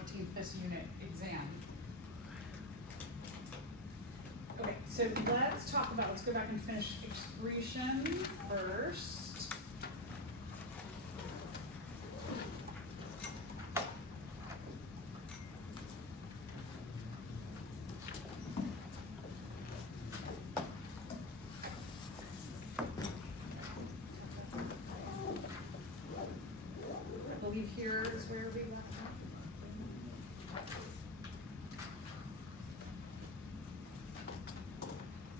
14th, this unit exam. Okay, so let's go back and finish excretion first. I believe here is where we left off.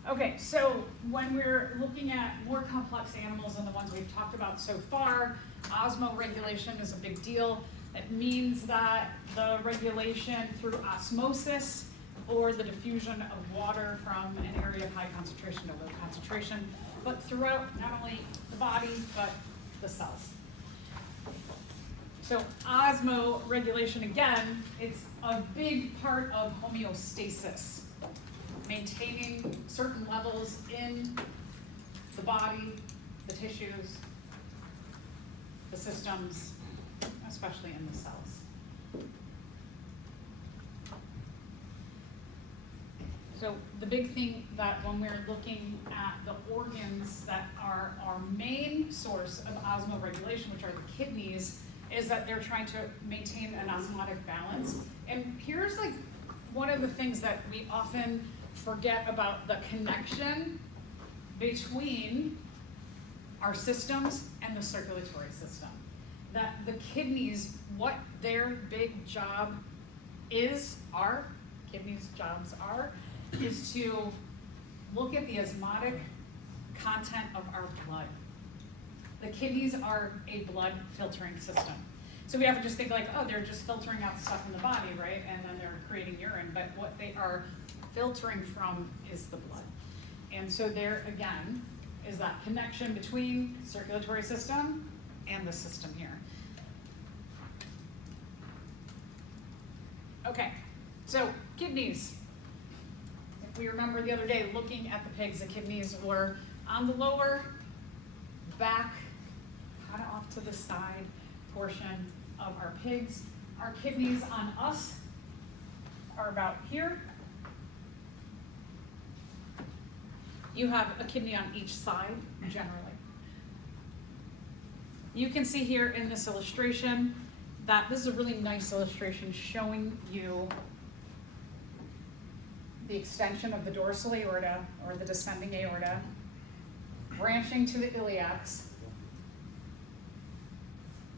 Okay, so when we're looking at more complex animals than the ones we've talked about so far, osmoregulation is a big deal. It means that the regulation through osmosis or the diffusion of water from an area of high concentration to low concentration, but throughout not only the body, but the cells. So osmoregulation, again, it's a big part of homeostasis, maintaining certain levels in the body, the tissues, the systems, especially in the cells. So the big thing that when we're looking at the organs that are our main source of osmoregulation, which are the kidneys, is that they're trying to maintain an osmotic balance. And here's like one of the things that we often forget about: the connection between our systems and the circulatory system. That the kidneys, what their big job is to look at the osmotic content of our blood. The kidneys are a blood filtering system. So we have to just think like, oh, they're just filtering out the stuff in the body, right? And then they're creating urine, but what they are filtering from is the blood. And so there, again, is that connection between circulatory system and the system here. Okay, so kidneys. If we remember the other day looking at the pigs, the kidneys were on the lower back, kind of off to the side portion of our pigs. Our kidneys on us are about here. You have a kidney on each side, generally. You can see here in this illustration that this is a really nice illustration showing you the extension of the dorsal aorta, or the descending aorta, branching to the iliacs.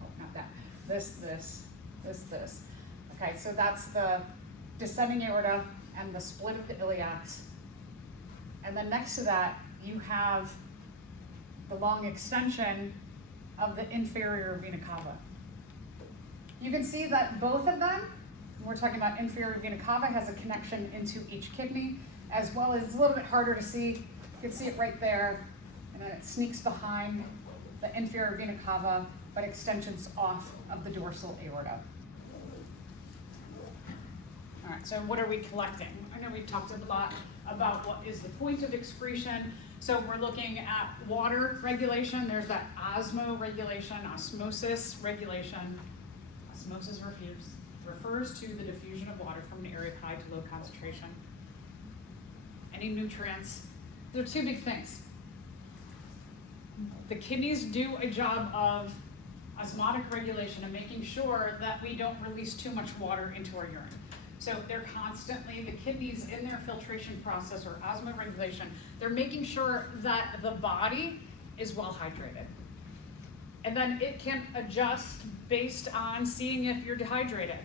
Oh, not that. This. Okay, so that's the descending aorta and the split of the iliacs. And then next to that, you have the long extension of the inferior vena cava. You can see that both of them, when we're talking about inferior vena cava, has a connection into each kidney, as well as, it's a little bit harder to see. You can see it right there, and then it sneaks behind the inferior vena cava, but extensions off of the dorsal aorta. All right, so what are we collecting? I know we've talked a lot about what is the point of excretion. So we're looking at water regulation. There's that osmoregulation, osmosis regulation. Osmosis refers to the diffusion of water from an area of high to low concentration. Any nutrients. There are two big things. The kidneys do a job of osmotic regulation and making sure that we don't release too much water into our urine. So they're constantly, the kidneys in their filtration process or osmoregulation, they're making sure that the body is well hydrated. And then it can adjust based on seeing if you're dehydrated.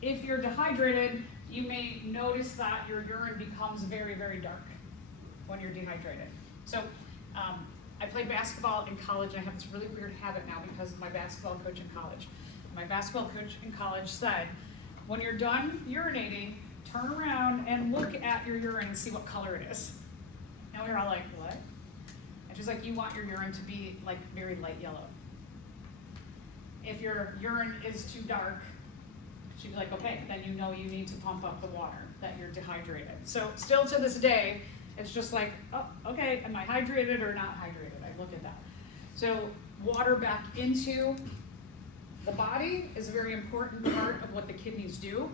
If you're dehydrated, you may notice that your urine becomes very, very dark when you're dehydrated. So I played basketball in college, and I have this really weird habit now because of my basketball coach in college. My basketball coach in college said, when you're done urinating, turn around and look at your urine and see what color it is. And we were all like, what? And she's like, you want your urine to be like very light yellow. If your urine is too dark, she'd be like, okay, then you know you need to pump up the water, that you're dehydrated. So still to this day, it's just like, oh, okay, am I hydrated or not hydrated? I look at that. So water back into the body is a very important part of what the kidneys do.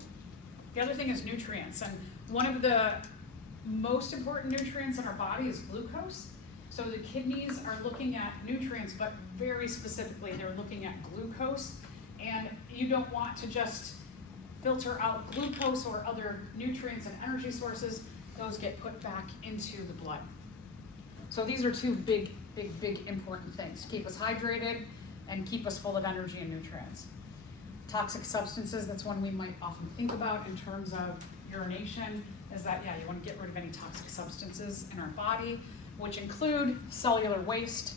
The other thing is nutrients, and one of the most important nutrients in our body is glucose. So the kidneys are looking at nutrients, but very specifically, they're looking at glucose. And you don't want to just filter out glucose or other nutrients and energy sources. Those get put back into the blood. So these are two big important things. Keep us hydrated and keep us full of energy and nutrients. Toxic substances, that's one we might often think about in terms of urination, is that, yeah, you want to get rid of any toxic substances in our body, which include cellular waste,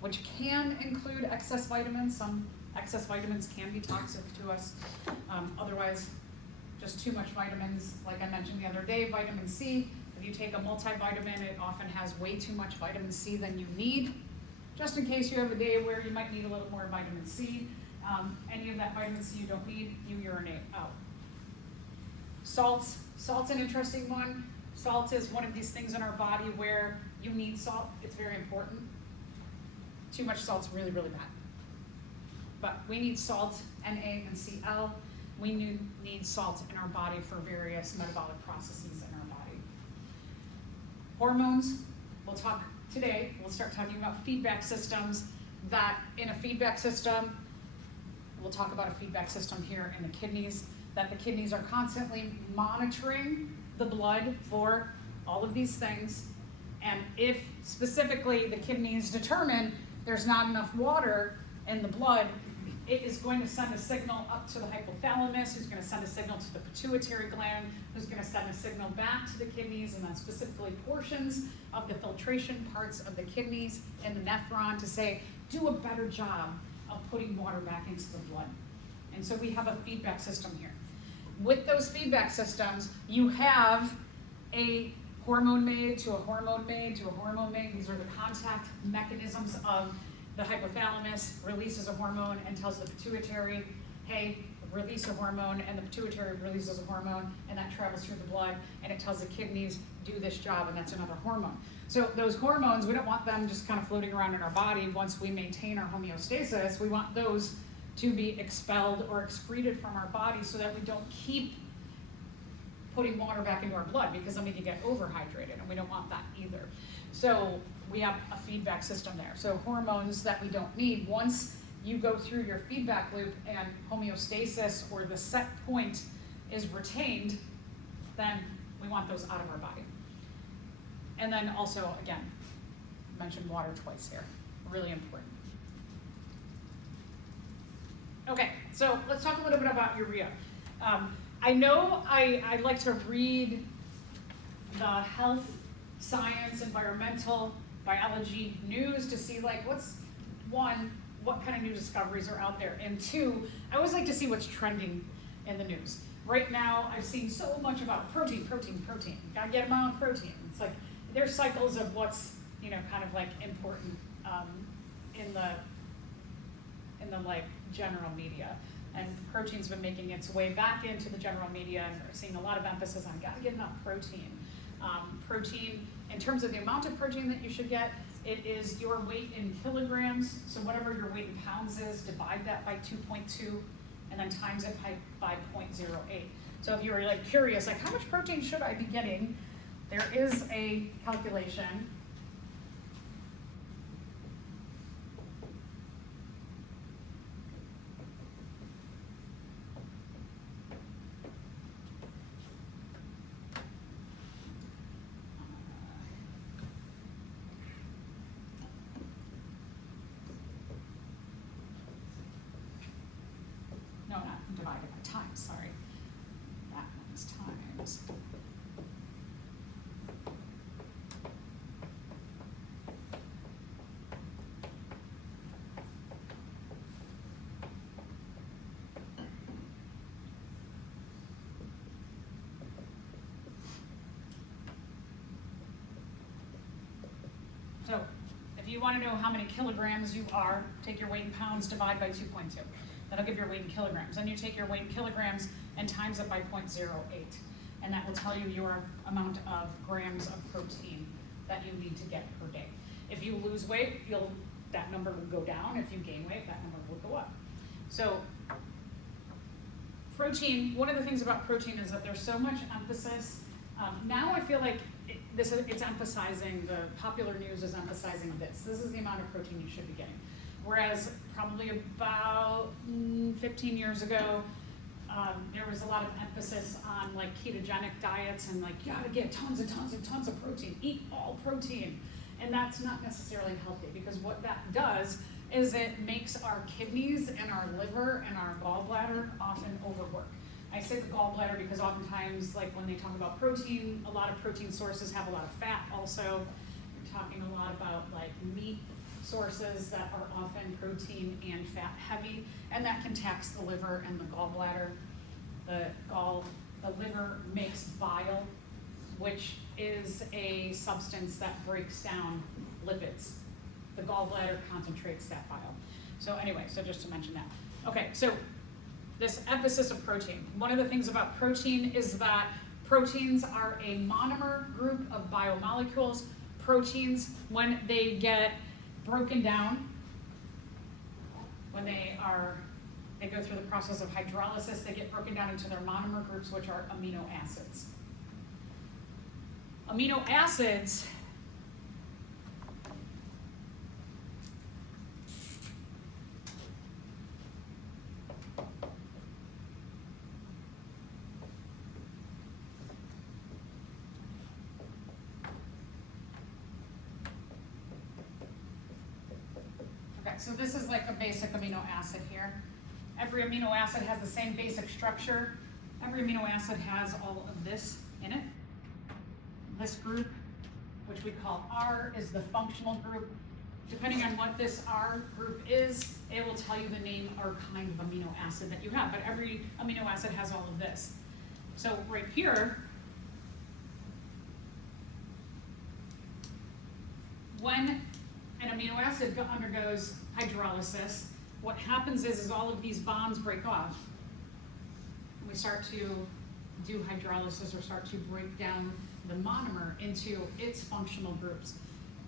which can include excess vitamins. Some excess vitamins can be toxic to us. Otherwise, just too much vitamins. Like I mentioned the other day, vitamin C, if you take a multivitamin, it often has way too much vitamin C than you need. Just in case you have a day where you might need a little more vitamin C, any of that vitamin C you don't need, you urinate out. Salt's an interesting one. Salt is one of these things in our body where you need salt. It's very important. Too much salt's really bad. But we need salt, Na and Cl. We need salt in our body for various metabolic processes in our body. Hormones, we'll talk today. We'll start talking about feedback systems. That in a feedback system, we'll talk about a feedback system here in the kidneys, that the kidneys are constantly monitoring the blood for all of these things. And if specifically the kidneys determine there's not enough water in the blood, it is going to send a signal up to the hypothalamus, who's going to send a signal to the pituitary gland, who's going to send a signal back to the kidneys, and then specifically portions of the filtration parts of the kidneys and the nephron to say, do a better job of putting water back into the blood. And so we have a feedback system here. With those feedback systems, you have a hormone made to a hormone made to a hormone made. These are the contact mechanisms of the hypothalamus releases a hormone and tells the pituitary, hey, release a hormone, and the pituitary releases a hormone, and that travels through the blood, and it tells the kidneys, do this job, and that's another hormone. So those hormones, we don't want them just kind of floating around in our body once we maintain our homeostasis. We want those to be expelled or excreted from our body so that we don't keep putting water back into our blood, because then we can get overhydrated, and we don't want that either. So we have a feedback system there. So hormones that we don't need, once you go through your feedback loop and homeostasis or the set point is retained, then we want those out of our body. And then also, again, mentioned water twice here, really important. Okay, so let's talk a little bit about urea. I know I like to read the health, science, environmental, biology news to see, like, what's one, what kind of new discoveries are out there, and two, I always like to see what's trending in the news. Right now, I've seen so much about protein. Gotta get them on protein. It's like there's cycles of what's, kind of like important in the like general media. And protein's been making its way back into the general media, and we're seeing a lot of emphasis on gotta get enough protein. Protein, in terms of the amount of protein that you should get, it is your weight in kilograms. So whatever your weight in pounds is, divide that by 2.2, and then times it by 0.08. So if you were like curious, like how much protein should I be getting, there is a calculation. No, not divided by times, sorry. That one is times. So if you want to know how many kilograms you are, take your weight in pounds, divide by 2.2. That'll give your weight in kilograms. Then you take your weight in kilograms and times it by 0.08. And that will tell you your amount of grams of protein that you need to get per day. If you lose weight, that number will go down. If you gain weight, that number will go up. So protein, one of the things about protein is that there's so much emphasis. Now I feel like it's emphasizing, the popular news is emphasizing this. This is the amount of protein you should be getting. Whereas probably about 15 years ago, there was a lot of emphasis on like ketogenic diets and like, you gotta get tons and tons and tons of protein, eat all protein. And that's not necessarily healthy, because what that does is it makes our kidneys and our liver and our gallbladder often overwork. I say the gallbladder because oftentimes, like when they talk about protein, a lot of protein sources have a lot of fat also. We're talking a lot about like meat sources that are often protein and fat heavy, and that can tax the liver and the gallbladder. The liver makes bile, which is a substance that breaks down lipids. The gallbladder concentrates that bile. So anyway, so just to mention that. Okay, so this emphasis of protein. One of the things about protein is that proteins are a monomer group of biomolecules. Proteins, when they get broken down, when they go through the process of hydrolysis, they get broken down into their monomer groups, which are amino acids. Amino acids so this is like a basic amino acid here. Every amino acid has the same basic structure. Every amino acid has all of this in it. This group, which we call R, is the functional group. Depending on what this R group is, it will tell you the name or kind of amino acid that you have, but every amino acid has all of this. So right here, when an amino acid undergoes hydrolysis, what happens is all of these bonds break off. We start to do hydrolysis or start to break down the monomer into its functional groups.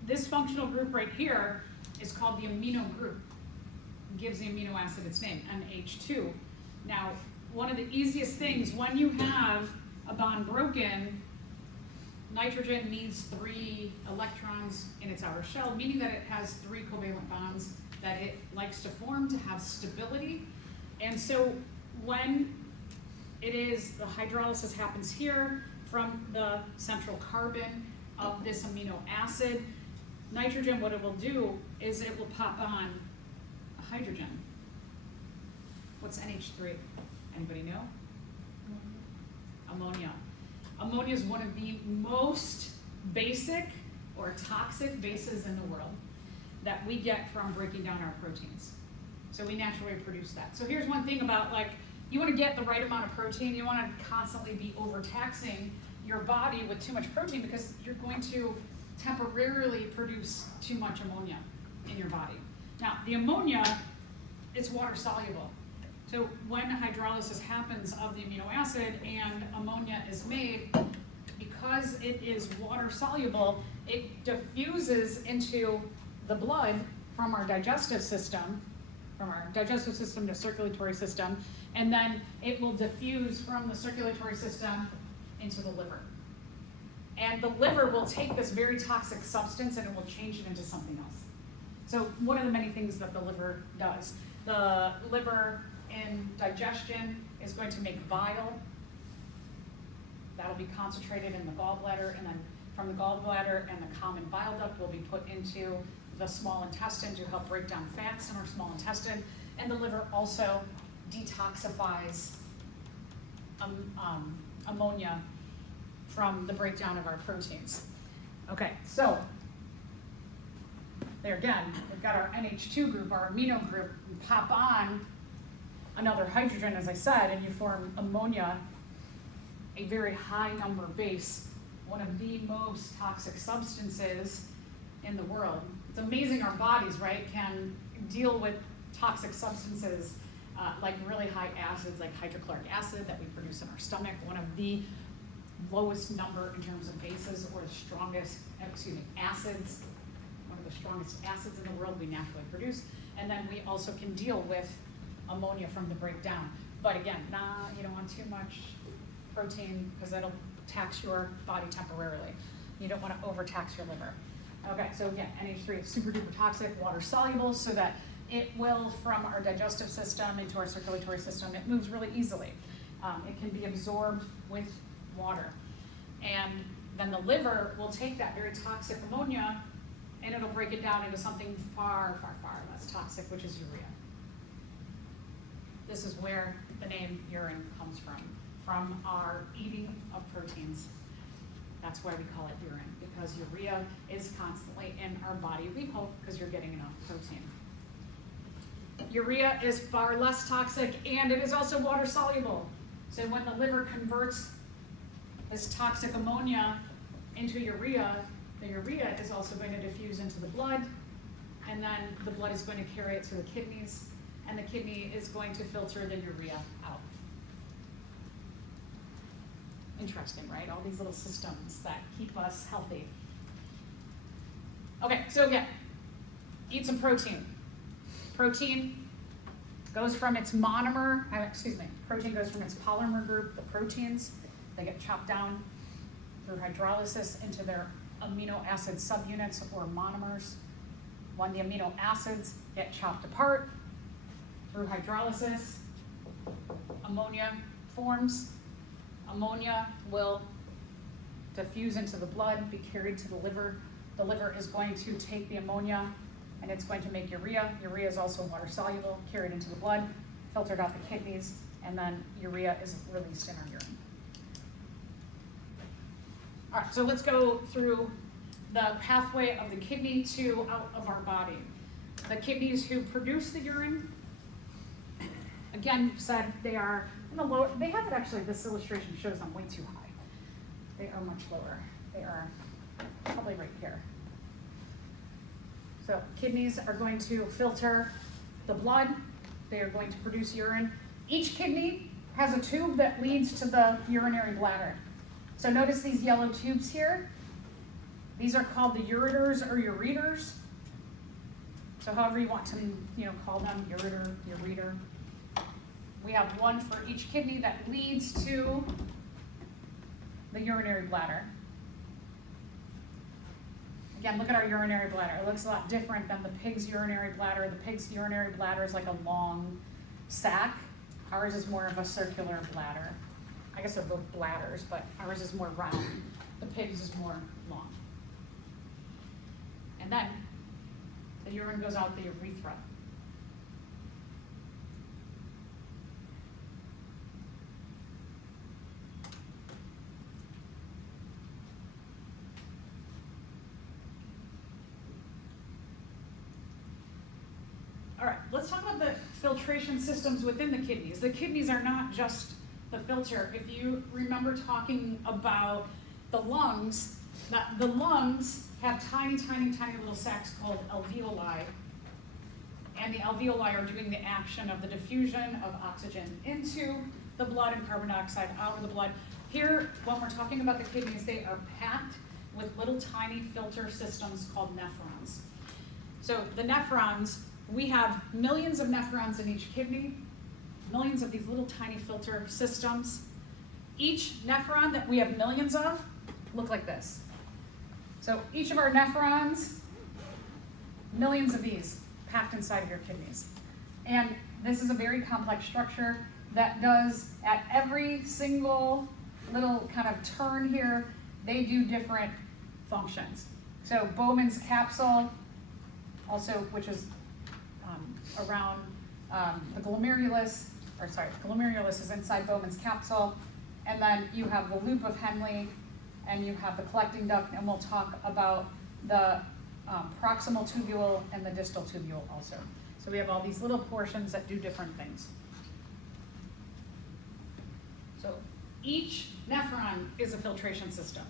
This functional group right here is called the amino group. It gives the amino acid its name, NH2. Now, one of the easiest things, when you have a bond broken, nitrogen needs 3 electrons in its outer shell, meaning that it has 3 covalent bonds that it likes to form to have stability. And so when it is, the hydrolysis happens here from the central carbon of this amino acid, nitrogen, what it will do is it will pop on a hydrogen. What's NH3? Anybody know? Ammonia. Ammonia is one of the most basic or toxic bases in the world that we get from breaking down our proteins. So we naturally produce that. So here's one thing about, like, you want to get the right amount of protein. You want to constantly be overtaxing your body with too much protein, because you're going to temporarily produce too much ammonia in your body. Now, the ammonia, it's water soluble. So when hydrolysis happens of the amino acid and ammonia is made, because it is water soluble, it diffuses into the blood from our digestive system to circulatory system, and then it will diffuse from the circulatory system into the liver. And the liver will take this very toxic substance and it will change it into something else. So one of the many things that the liver does. The liver in digestion is going to make bile. That'll be concentrated in the gallbladder, and then from the gallbladder and the common bile duct will be put into the small intestine to help break down fats in our small intestine. And the liver also detoxifies ammonia from the breakdown of our proteins. Okay, so there again, we've got our NH2 group, our amino group. We pop on another hydrogen, as I said, and you form ammonia, a very high number base, one of the most toxic substances in the world. It's amazing our bodies, right, can deal with toxic substances like really high acids, like hydrochloric acid that we produce in our stomach, one of the lowest number in terms of bases, or the strongest, acids, one of the strongest acids in the world we naturally produce. And then we also can deal with ammonia from the breakdown. But again, you don't want too much protein because that'll tax your body temporarily. You don't want to overtax your liver. Okay, so again, NH3 is super duper toxic, water soluble, so that it will, from our digestive system into our circulatory system, it moves really easily. It can be absorbed with water. And then the liver will take that very toxic ammonia and it'll break it down into something far, far, far less toxic, which is urea. This is where the name urine comes from our eating of proteins. That's why we call it urine, because urea is constantly in our body, we hope, because you're getting enough protein. Urea is far less toxic and it is also water soluble. So when the liver converts this toxic ammonia into urea, the urea is also going to diffuse into the blood, and then the blood is going to carry it to the kidneys, and the kidney is going to filter the urea out. Interesting, right? All these little systems that keep us healthy. Okay, so again, eat some protein. Protein goes from its protein goes from its polymer group, the proteins. They get chopped down through hydrolysis into their amino acid subunits or monomers. When the amino acids get chopped apart through hydrolysis, ammonia forms. Ammonia will diffuse into the blood, be carried to the liver. The liver is going to take the ammonia and it's going to make urea. Urea is also water soluble, carried into the blood, filtered out the kidneys, and then urea is released in our urine. All right, so let's go through the pathway of the kidney to out of our body. The kidneys who produce the urine, again, said they are in the lower, they have it actually, this illustration shows them way too high. They are much lower. They are probably right here. So kidneys are going to filter the blood. They are going to produce urine. Each kidney has a tube that leads to the urinary bladder. So notice these yellow tubes here. These are called the ureters or ureters. So however you want to, call them, ureter, ureter. We have one for each kidney that leads to the urinary bladder. Again, look at our urinary bladder. It looks a lot different than the pig's urinary bladder. The pig's urinary bladder is like a long sac. Ours is more of a circular bladder. I guess they're both bladders, but ours is more round. The pig's is more long. And then the urine goes out the urethra. All right, let's talk about the filtration systems within the kidneys. The kidneys are not just the filter. If you remember talking about the lungs, the lungs have tiny, tiny, tiny little sacs called alveoli. And the alveoli are doing the action of the diffusion of oxygen into the blood and carbon dioxide out of the blood. Here, when we're talking about the kidneys, they are packed with little tiny filter systems called nephrons. So the nephrons, we have millions of nephrons in each kidney, millions of these little tiny filter systems. Each nephron that we have millions of look like this. So each of our nephrons, millions of these packed inside of your kidneys. And this is a very complex structure that does, at every single little kind of turn here, they do different functions. So Bowman's capsule, also, which is around the glomerulus, glomerulus is inside Bowman's capsule, and then you have the loop of Henle, and you have the collecting duct, and we'll talk about the proximal tubule and the distal tubule also. So we have all these little portions that do different things. So each nephron is a filtration system.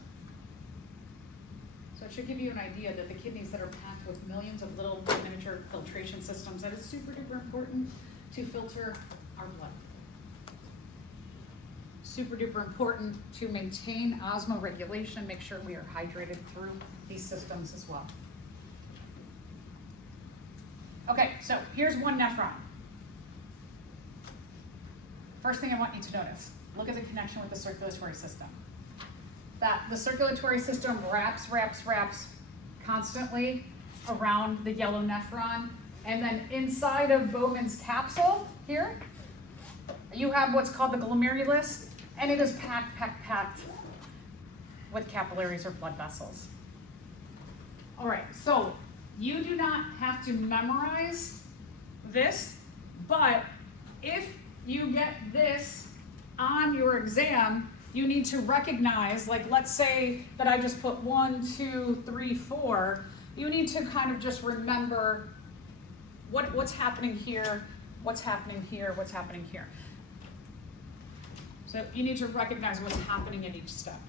So it should give you an idea that the kidneys that are packed with millions of little miniature filtration systems, that is super duper important to filter our blood. Super duper important to maintain osmoregulation, make sure we are hydrated through these systems as well. Okay, so here's one nephron. first thing I want you to notice, look at the connection with the circulatory system. That the circulatory system wraps constantly around the yellow nephron, and then inside of Bowman's capsule here, you have what's called the glomerulus, and it is packed with capillaries or blood vessels. All right, so you do not have to memorize this, but if you get this on your exam, you need to recognize, like let's say that I just put 1, 2, 3, 4, you need to kind of just remember what's happening here, what's happening here, what's happening here. So you need to recognize what's happening at each step.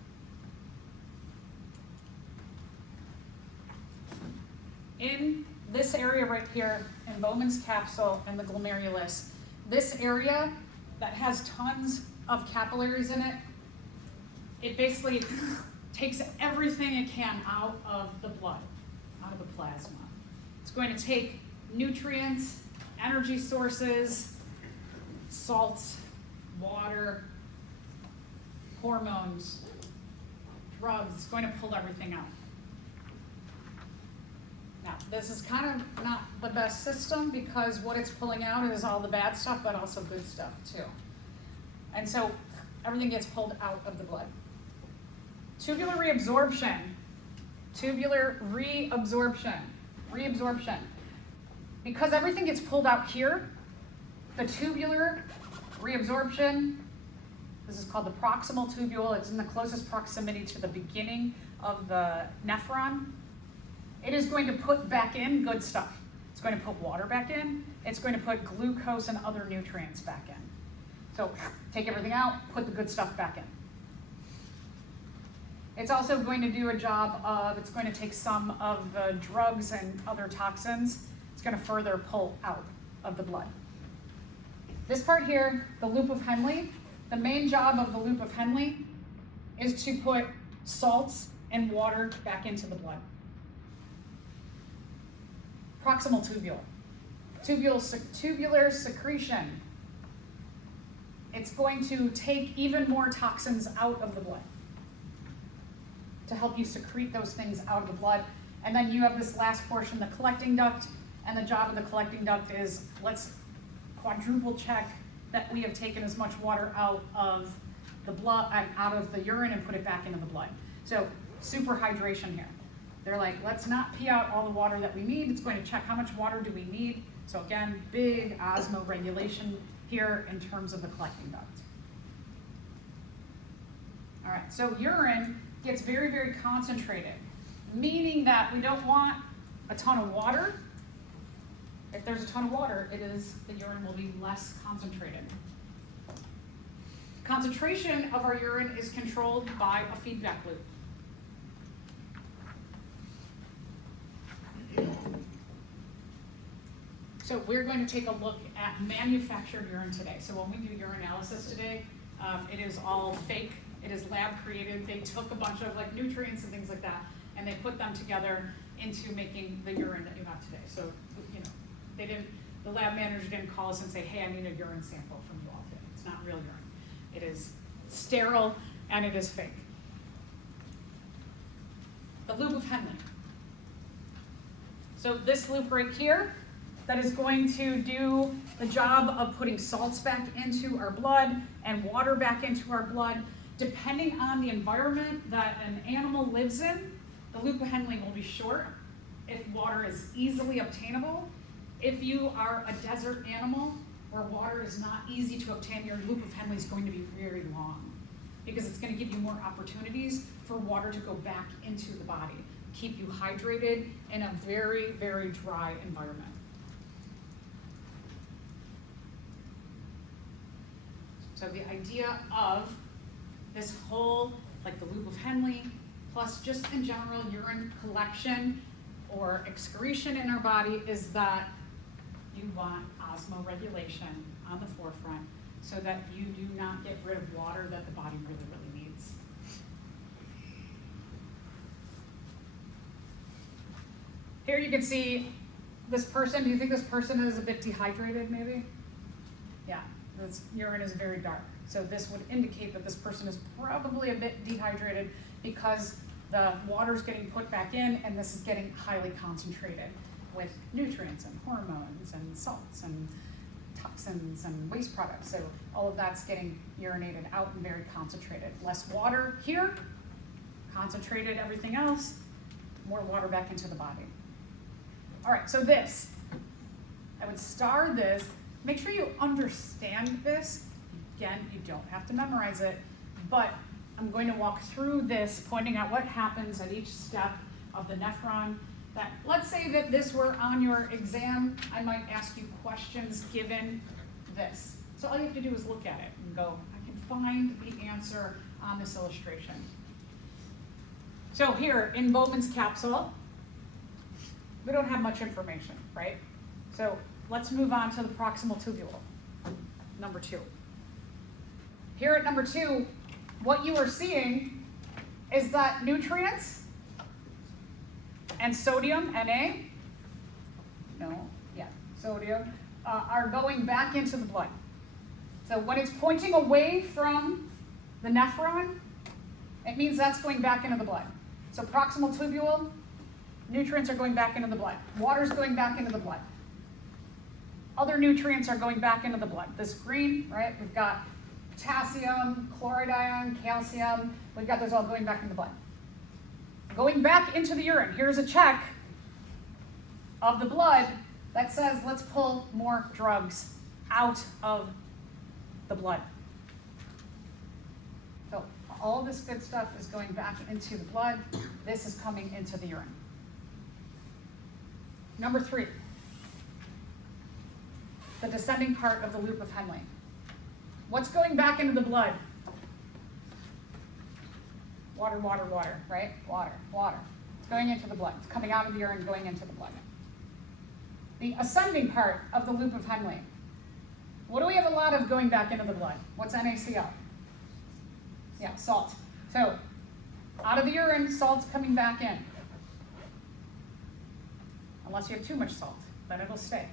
In this area right here, in Bowman's capsule and the glomerulus, this area that has tons of capillaries in it, it basically takes everything it can out of the blood, out of the plasma. It's going to take nutrients, energy sources, salts, water, hormones, drugs. It's going to pull everything out. Now, this is kind of not the best system because what it's pulling out is all the bad stuff, but also good stuff too. And so everything gets pulled out of the blood. Tubular reabsorption. Because everything gets pulled out here, the tubular reabsorption, this is called the proximal tubule. It's in the closest proximity to the beginning of the nephron. It is going to put back in good stuff. It's going to put water back in. It's going to put glucose and other nutrients back in. So take everything out, put the good stuff back in. It's also going to do a job of, it's going to take some of the drugs and other toxins. It's going to further pull out of the blood. This part here, the loop of Henle, the main job of the loop of Henle is to put salts and water back into the blood. Proximal tubule. Tubular secretion. It's going to take even more toxins out of the blood to help you secrete those things out of the blood. And then you have this last portion, the collecting duct, and the job of the collecting duct is, let's quadruple check that we have taken as much water out of the blood, out of the urine and put it back into the blood. So super hydration here. They're like, let's not pee out all the water that we need. It's going to check how much water do we need. So again, big osmoregulation here in terms of the collecting duct. All right, so urine gets very, very concentrated, meaning that we don't want a ton of water. If there's a ton of water, the urine will be less concentrated. Concentration of our urine is controlled by a feedback loop. So we're going to take a look at manufactured urine today. So when we do urinalysis today, it is all fake. It is lab created. They took a bunch of like nutrients and things like that, and they put them together into making the urine that you have today. So, you know, the lab manager didn't call us and say, hey, I need a urine sample from you all today. It's not real urine. It is sterile and it is fake. The loop of Henle. So this loop right here, that is going to do the job of putting salts back into our blood and water back into our blood. Depending on the environment that an animal lives in, the loop of Henle will be short if water is easily obtainable. If you are a desert animal where water is not easy to obtain, your loop of Henle is going to be very long because it's going to give you more opportunities for water to go back into the body, keep you hydrated in a very, very dry environment. So the idea of this whole, like the loop of Henle, plus just in general urine collection or excretion in our body is that you want osmoregulation on the forefront so that you do not get rid of water that the body really, really needs. Here you can see this person. Do you think this person is a bit dehydrated maybe? Yeah. This urine is very dark. So this would indicate that this person is probably a bit dehydrated because the water's getting put back in and this is getting highly concentrated with nutrients and hormones and salts and toxins and waste products. So all of that's getting urinated out and very concentrated. Less water here, concentrated everything else, more water back into the body. All right, so this, I would star this. Make sure you understand this. Again, you don't have to memorize it, but I'm going to walk through this, pointing out what happens at each step of the nephron. That, let's say that this were on your exam, I might ask you questions given this. So all you have to do is look at it and go, I can find the answer on this illustration. So here in Bowman's capsule, we don't have much information, right? So let's move on to the proximal tubule, number 2. Here at number 2, what you are seeing is that nutrients and sodium, sodium, are going back into the blood. So when it's pointing away from the nephron, it means that's going back into the blood. So proximal tubule, nutrients are going back into the blood. Water's going back into the blood. Other nutrients are going back into the blood. This green, right, we've got potassium, chloride ion, calcium, we've got those all going back into the blood. Going back into the urine, here's a check of the blood that says let's pull more drugs out of the blood. So all of this good stuff is going back into the blood. This is coming into the urine. Number 3, the descending part of the loop of Henle. What's going back into the blood? Water, water, water, right? Water, water. It's going into the blood. It's coming out of the urine, going into the blood. The ascending part of the loop of Henle. What do we have a lot of going back into the blood? What's NaCl? Yeah, salt. So out of the urine, salt's coming back in. Unless you have too much salt, then it'll stay.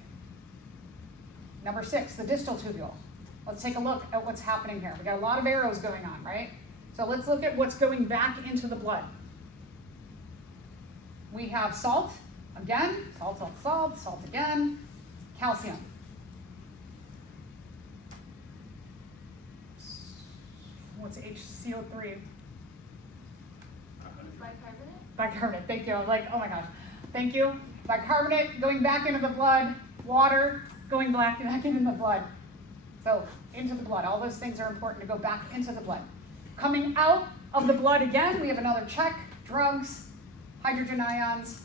Number 6, the distal tubule. Let's take a look at what's happening here. We got a lot of arrows going on, right? So let's look at what's going back into the blood. We have salt, again, salt, salt, salt, salt again, calcium. What's HCO3? Bicarbonate. Bicarbonate, thank you. I was like, oh my gosh, thank you. Bicarbonate going back into the blood, water going back into the blood. So into the blood, all those things are important to go back into the blood. Coming out of the blood again, we have another check, drugs, hydrogen ions,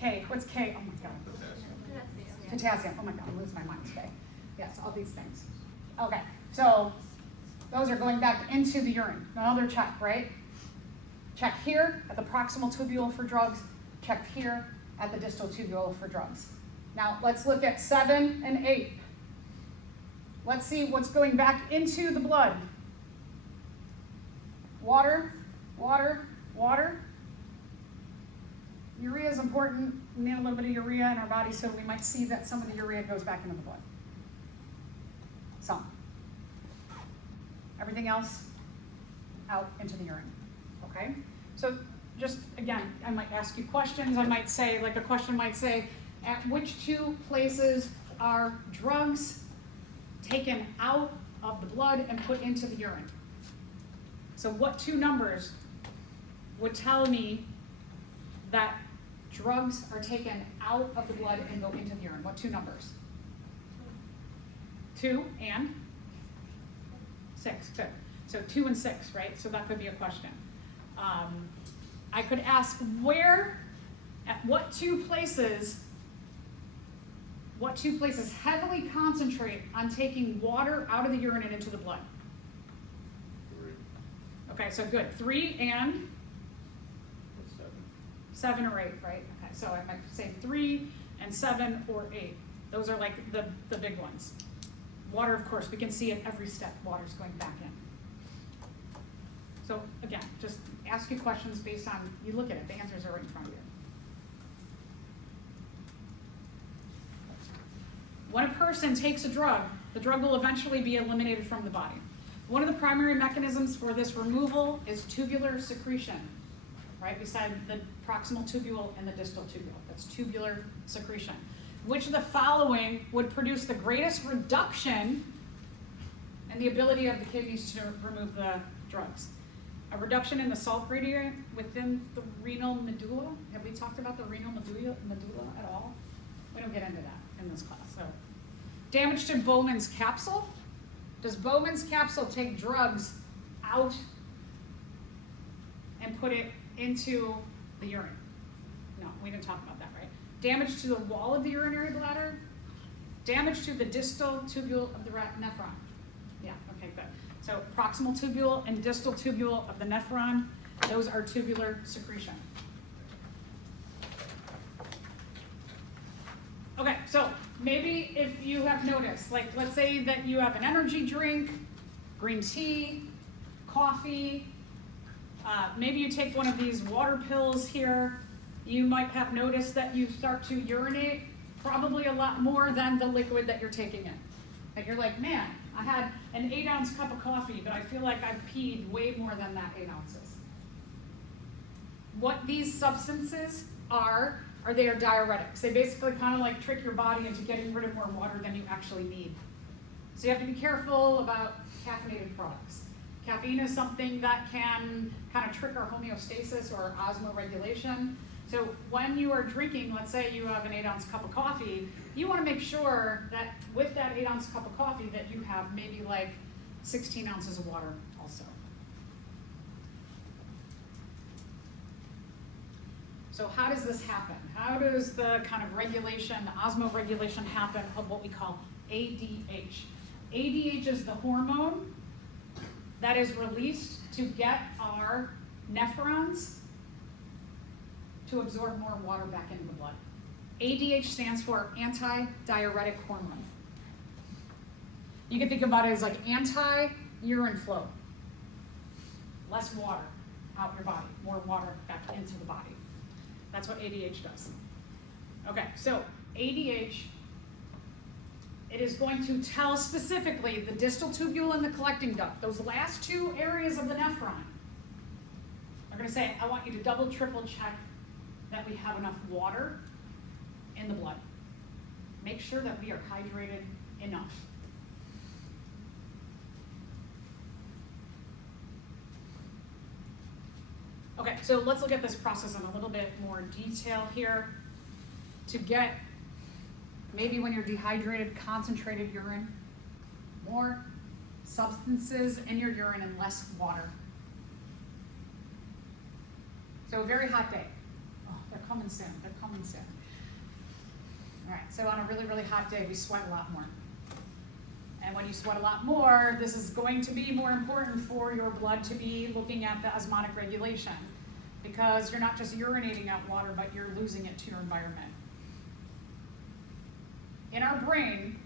K, what's K? Oh my God. Potassium, oh my God, I'm losing my mind today. Yes, all these things. Okay, so those are going back into the urine. Another check, right? Check here at the proximal tubule for drugs, check here at the distal tubule for drugs. Now let's look at 7 and 8. Let's see what's going back into the blood. Water, water, water. Urea is important. We need a little bit of urea in our body, so we might see that some of the urea goes back into the blood. Some. Everything else out into the urine. Okay? So just again, I might ask you questions. I might say, like a question might say, at which 2 places are drugs taken out of the blood and put into the urine? So what 2 numbers would tell me that drugs are taken out of the blood and go into the urine? What 2 numbers? 2 and 6, good. So 2 and 6, right? So that could be a question. I could ask at what two places heavily concentrate on taking water out of the urine and into the blood? 3. Okay, so good. 3 and 7 or 8, right? Okay, so I might say 3 and 7 or 8. Those are like the big ones. Water, of course, we can see at every step water's going back in. So again, just ask you questions based on, you look at it, the answers are right in front of you. when a person takes a drug, the drug will eventually be eliminated from the body. One of the primary mechanisms for this removal is tubular secretion, right beside the proximal tubule and the distal tubule. That's tubular secretion. Which of the following would produce the greatest reduction in the ability of the kidneys to remove the drugs? A reduction in the salt gradient within the renal medulla. Have we talked about the renal medulla at all? We don't get into that in this class. So, damage to Bowman's capsule. Does Bowman's capsule take drugs out and put it into the urine? No, we didn't talk about that, right? Damage to the wall of the urinary bladder. Damage to the distal tubule of the nephron. Yeah, okay, good. So proximal tubule and distal tubule of the nephron, those are tubular secretion. Okay, so maybe if you have noticed, like let's say that you have an energy drink, green tea, coffee, maybe you take one of these water pills here, you might have noticed that you start to urinate probably a lot more than the liquid that you're taking in. Like you're like, man, I had an 8-ounce cup of coffee, but I feel like I've peed way more than that 8 ounces. What these substances are they are diuretics. They basically kind of like trick your body into getting rid of more water than you actually need. So you have to be careful about caffeinated products. Caffeine is something that can kind of trick our homeostasis or osmoregulation. So when you are drinking, let's say you have an 8-ounce cup of coffee, you want to make sure that with that 8-ounce cup of coffee that you have maybe like 16 ounces of water also. So how does this happen? How does the kind of regulation, the osmoregulation happen of what we call ADH? ADH is the hormone that is released to get our nephrons to absorb more water back into the blood. ADH stands for anti-diuretic hormone. You can think about it as like anti-urine flow. Less water out your body, more water back into the body. That's what ADH does. Okay, so ADH, it is going to tell specifically the distal tubule and the collecting duct, those last two areas of the nephron. They're going to say, I want you to double, triple check that we have enough water in the blood. Make sure that we are hydrated enough. Okay, so let's look at this process in a little bit more detail here to get maybe when you're dehydrated, concentrated urine, more substances in your urine and less water. So a very hot day. Oh, they're coming soon, they're coming soon. All right, so on a really, really hot day, we sweat a lot more. And when you sweat a lot more, this is going to be more important for your blood to be looking at the osmotic regulation because you're not just urinating out water, but you're losing it to your environment. In our brain,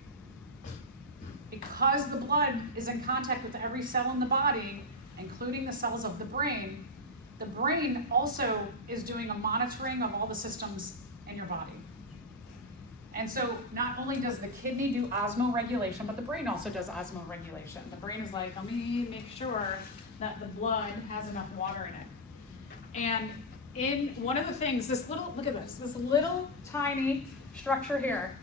because the blood is in contact with every cell in the body, including the cells of the brain also is doing a monitoring of all the systems in your body. And so not only does the kidney do osmoregulation, but the brain also does osmoregulation. The brain is like, let me make sure that the blood has enough water in it. And in one of the things, look at this little tiny structure here,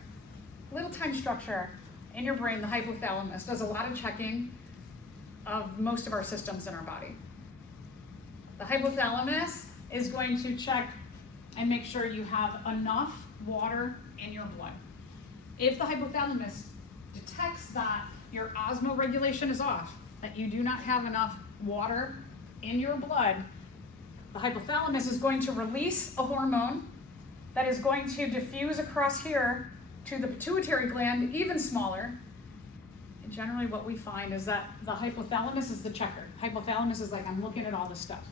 little tiny structure in your brain, the hypothalamus, does a lot of checking of most of our systems in our body. The hypothalamus is going to check and make sure you have enough water in your blood. If the hypothalamus detects that your osmoregulation is off, that you do not have enough water in your blood, the hypothalamus is going to release a hormone that is going to diffuse across here to the pituitary gland, even smaller. And generally what we find is that the hypothalamus is the checker. Hypothalamus is like, I'm looking at all this stuff.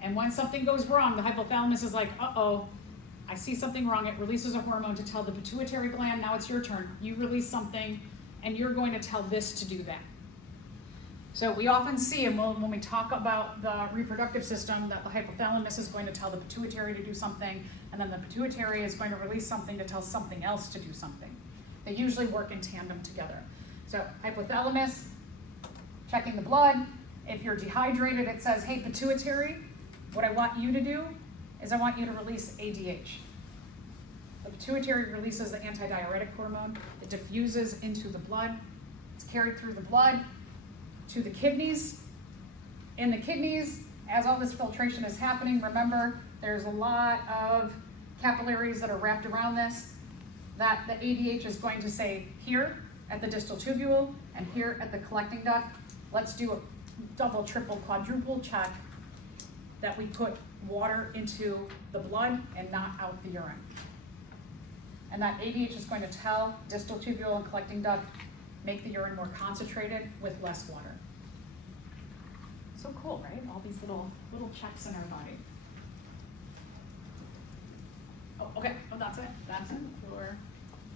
And when something goes wrong, the hypothalamus is like, uh-oh, I see something wrong. It releases a hormone to tell the pituitary gland, now it's your turn. You release something, and you're going to tell this to do that. So we often see, and when we talk about the reproductive system, that the hypothalamus is going to tell the pituitary to do something, and then the pituitary is going to release something to tell something else to do something. They usually work in tandem together. So hypothalamus, checking the blood. If you're dehydrated, it says, hey, pituitary, what I want you to do is I want you to release ADH. The pituitary releases the antidiuretic hormone. It diffuses into the blood. It's carried through the blood to the kidneys. In the kidneys, as all this filtration is happening, remember, there's a lot of capillaries that are wrapped around this, that the ADH is going to say here at the distal tubule and here at the collecting duct. Let's do a double, triple, quadruple check that we put water into the blood and not out the urine. And that ADH is going to tell distal tubule and collecting duct, make the urine more concentrated with less water. So cool, right? All these little checks in our body. Oh, okay. Oh, that's it. That's it for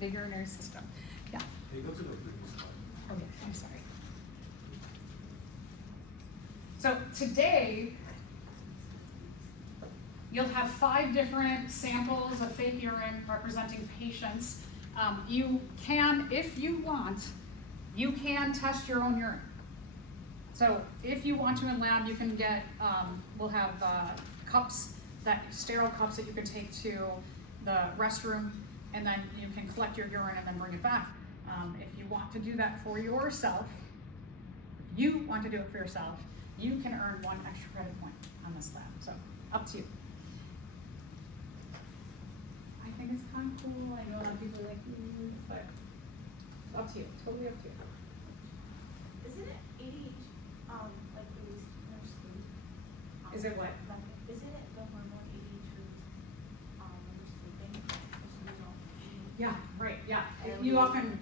the urinary system. Yeah. Can you go to the previous slide? Okay, I'm sorry. So today, you'll have 5 different samples of fake urine representing patients. You can, if you want, you can test your own urine. So if you want to in lab, you can get, we'll have cups, sterile cups that you can take to the restroom, and then you can collect your urine and then bring it back. If you want to do that for yourself, you can earn 1 extra credit point on this lab. So up to you. I think it's kind of cool. I know a lot of people are like, but up to you. Totally up to you. Isn't it ADH, like released in our sleep? Is it what? Isn't it the hormone ADH released, when you're sleeping? So you don't eat? Yeah, right, yeah. You often,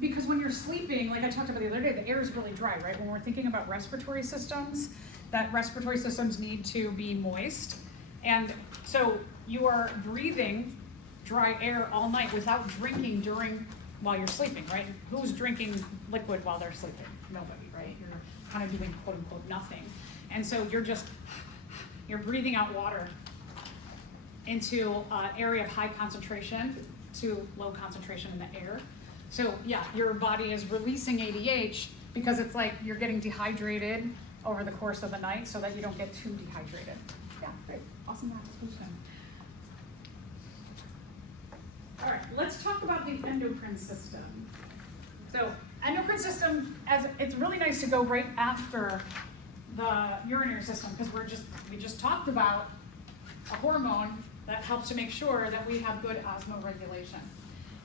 because when you're sleeping, like I talked about the other day, the air is really dry, right? When we're thinking about respiratory systems, that respiratory systems need to be moist. And so you are breathing dry air all night without drinking while you're sleeping, right? Who's drinking liquid while they're sleeping? Nobody, right? You're kind of doing quote unquote nothing. And so you're breathing out water into an area of high concentration to low concentration in the air. So yeah, your body is releasing ADH because it's like you're getting dehydrated over the course of the night so that you don't get too dehydrated. Yeah, great, awesome application. All right, let's talk about the endocrine system. So endocrine system, it's really nice to go right after the urinary system because we just talked about a hormone that helps to make sure that we have good osmoregulation.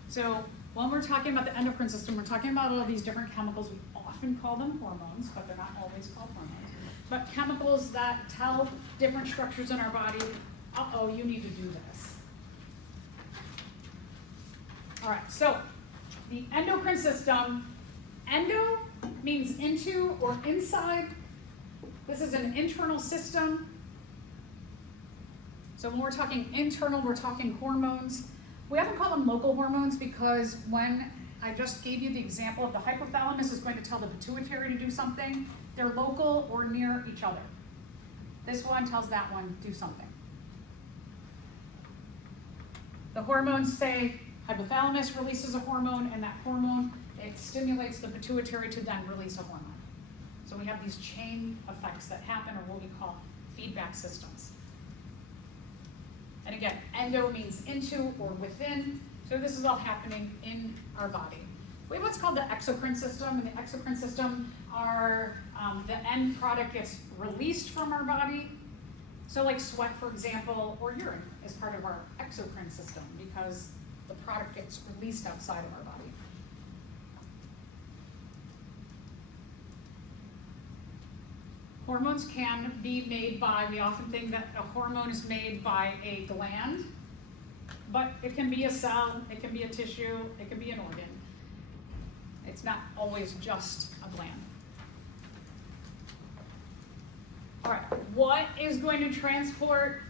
So when we're talking about the endocrine system, we're talking about all these different chemicals. We often call them hormones, but they're not always called hormones. But chemicals that tell different structures in our body, uh-oh, you need to do this. All right, so the endocrine system, endo means into or inside. This is an internal system. So when we're talking internal, we're talking hormones. We often call them local hormones because when I just gave you the example of the hypothalamus is going to tell the pituitary to do something, they're local or near each other. This one tells that one do something. The hormones say hypothalamus releases a hormone, and that hormone, it stimulates the pituitary to then release a hormone. So we have these chain effects that happen, or what we call feedback systems. And again, endo means into or within, so this is all happening in our body. We have what's called the exocrine system, and the exocrine system are, the end product gets released from our body. So like sweat, for example, or urine is part of our exocrine system because the product gets released outside of our body. Hormones can be made by, we often think that a hormone is made by a gland, but it can be a cell, it can be a tissue, it can be an organ. It's not always just a gland. All right, what is going to transport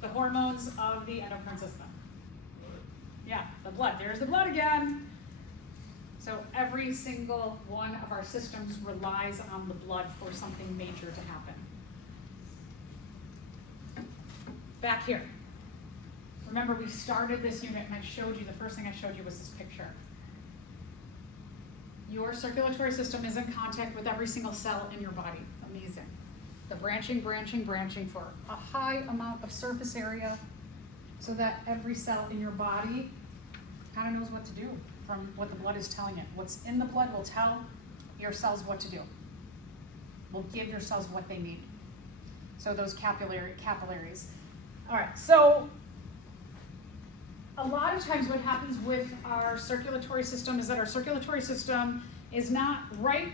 the hormones of the endocrine system? Yeah, the blood. There's the blood again. So every single one of our systems relies on the blood for something major to happen. Back here. Remember, we started this unit and I showed you, the first thing I showed you was this picture. Your circulatory system is in contact with every single cell in your body. Amazing. The branching for a high amount of surface area so that every cell in your body kind of knows what to do from what the blood is telling it. What's in the blood will tell your cells what to do. Will give your cells what they need. So those capillaries. All right, so a lot of times what happens with our circulatory system is that our circulatory system is not right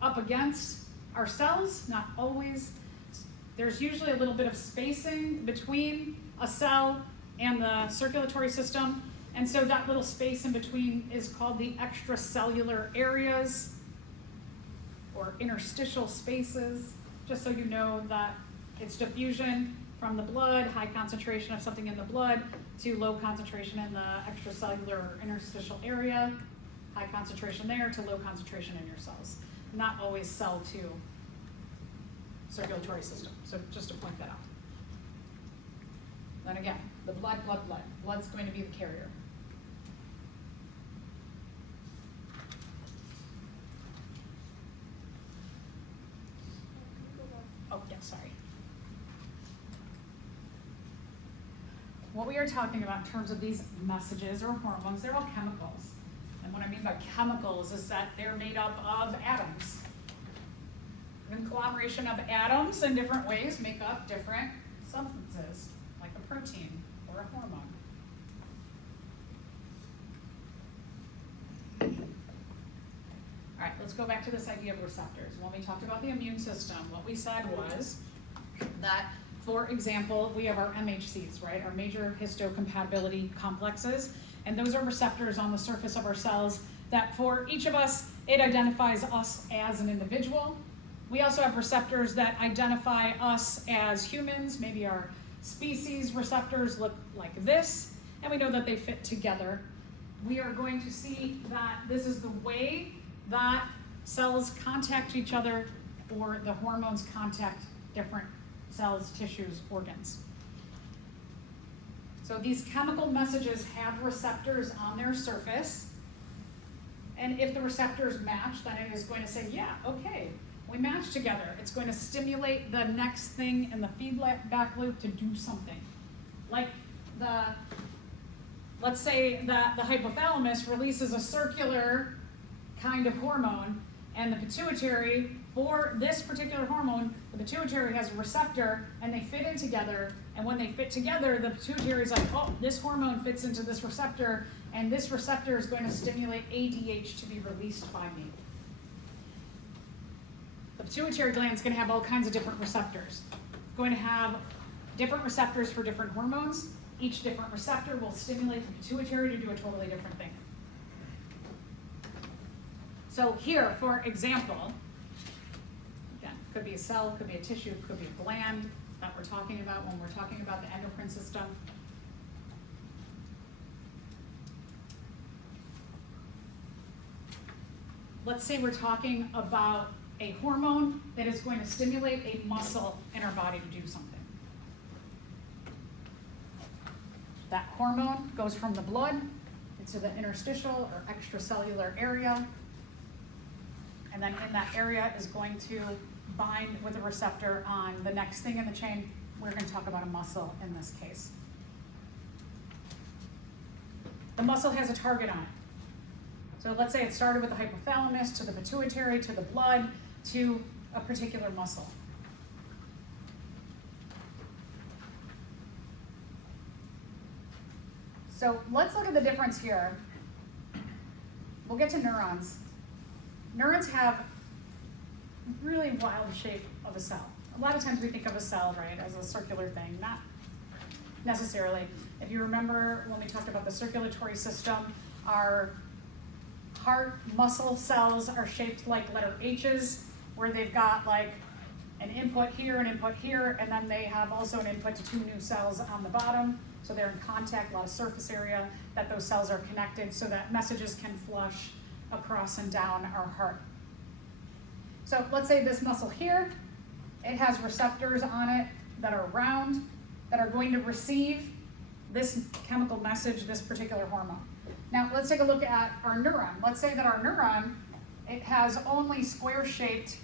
up against our cells, not always. There's usually a little bit of spacing between a cell and the circulatory system, and so that little space in between is called the extracellular areas or interstitial spaces, just so you know that it's diffusion from the blood, high concentration of something in the blood, to low concentration in the extracellular or interstitial area, high concentration there to low concentration in your cells. Not always cell to circulatory system, so just to point that out. Then again, the blood. Blood's going to be the carrier. Oh, yeah, sorry. What we are talking about in terms of these messages or hormones, they're all chemicals. And what I mean by chemicals is that they're made up of atoms. An conglomeration of atoms in different ways make up different substances, like a protein or a hormone. All right, let's go back to this idea of receptors. When we talked about the immune system, what we said was that, for example, we have our MHCs, right? Our major histocompatibility complexes. And those are receptors on the surface of our cells that for each of us, it identifies us as an individual. We also have receptors that identify us as humans. Maybe our species receptors look like this, and we know that they fit together. We are going to see that this is the way that cells contact each other, or the hormones contact different cells, tissues, organs. So these chemical messages have receptors on their surface, and if the receptors match, then it is going to say, yeah, okay, we match together. It's going to stimulate the next thing in the feedback loop to do something. Like let's say that the hypothalamus releases a circular kind of hormone, and the pituitary, for this particular hormone, the pituitary has a receptor, and they fit in together, and when they fit together, the pituitary is like, oh, this hormone fits into this receptor, and this receptor is going to stimulate ADH to be released by me. The pituitary gland is going to have all kinds of different receptors. It's going to have different receptors for different hormones. Each different receptor will stimulate the pituitary to do a totally different thing. So here, for example, again, could be a cell, could be a tissue, could be a gland that we're talking about when we're talking about the endocrine system. Let's say we're talking about a hormone that is going to stimulate a muscle in our body to do something. That hormone goes from the blood into the interstitial or extracellular area, and then in that area is going to bind with a receptor on the next thing in the chain. We're going to talk about a muscle in this case. The muscle has a target on it. So let's say it started with the hypothalamus to the pituitary to the blood to a particular muscle. So let's look at the difference here. We'll get to neurons. Neurons have really wild shape of a cell. A lot of times we think of a cell, right, as a circular thing. Not necessarily. If you remember when we talked about the circulatory system, our heart muscle cells are shaped like letter H's, where they've got like an input here, and then they have also an input to two new cells on the bottom. So they're in contact, a lot of surface area that those cells are connected so that messages can flush across and down our heart. So let's say this muscle here, it has receptors on it that are round, that are going to receive this chemical message, this particular hormone. Now, let's take a look at our neuron. Let's say that our neuron, it has only square-shaped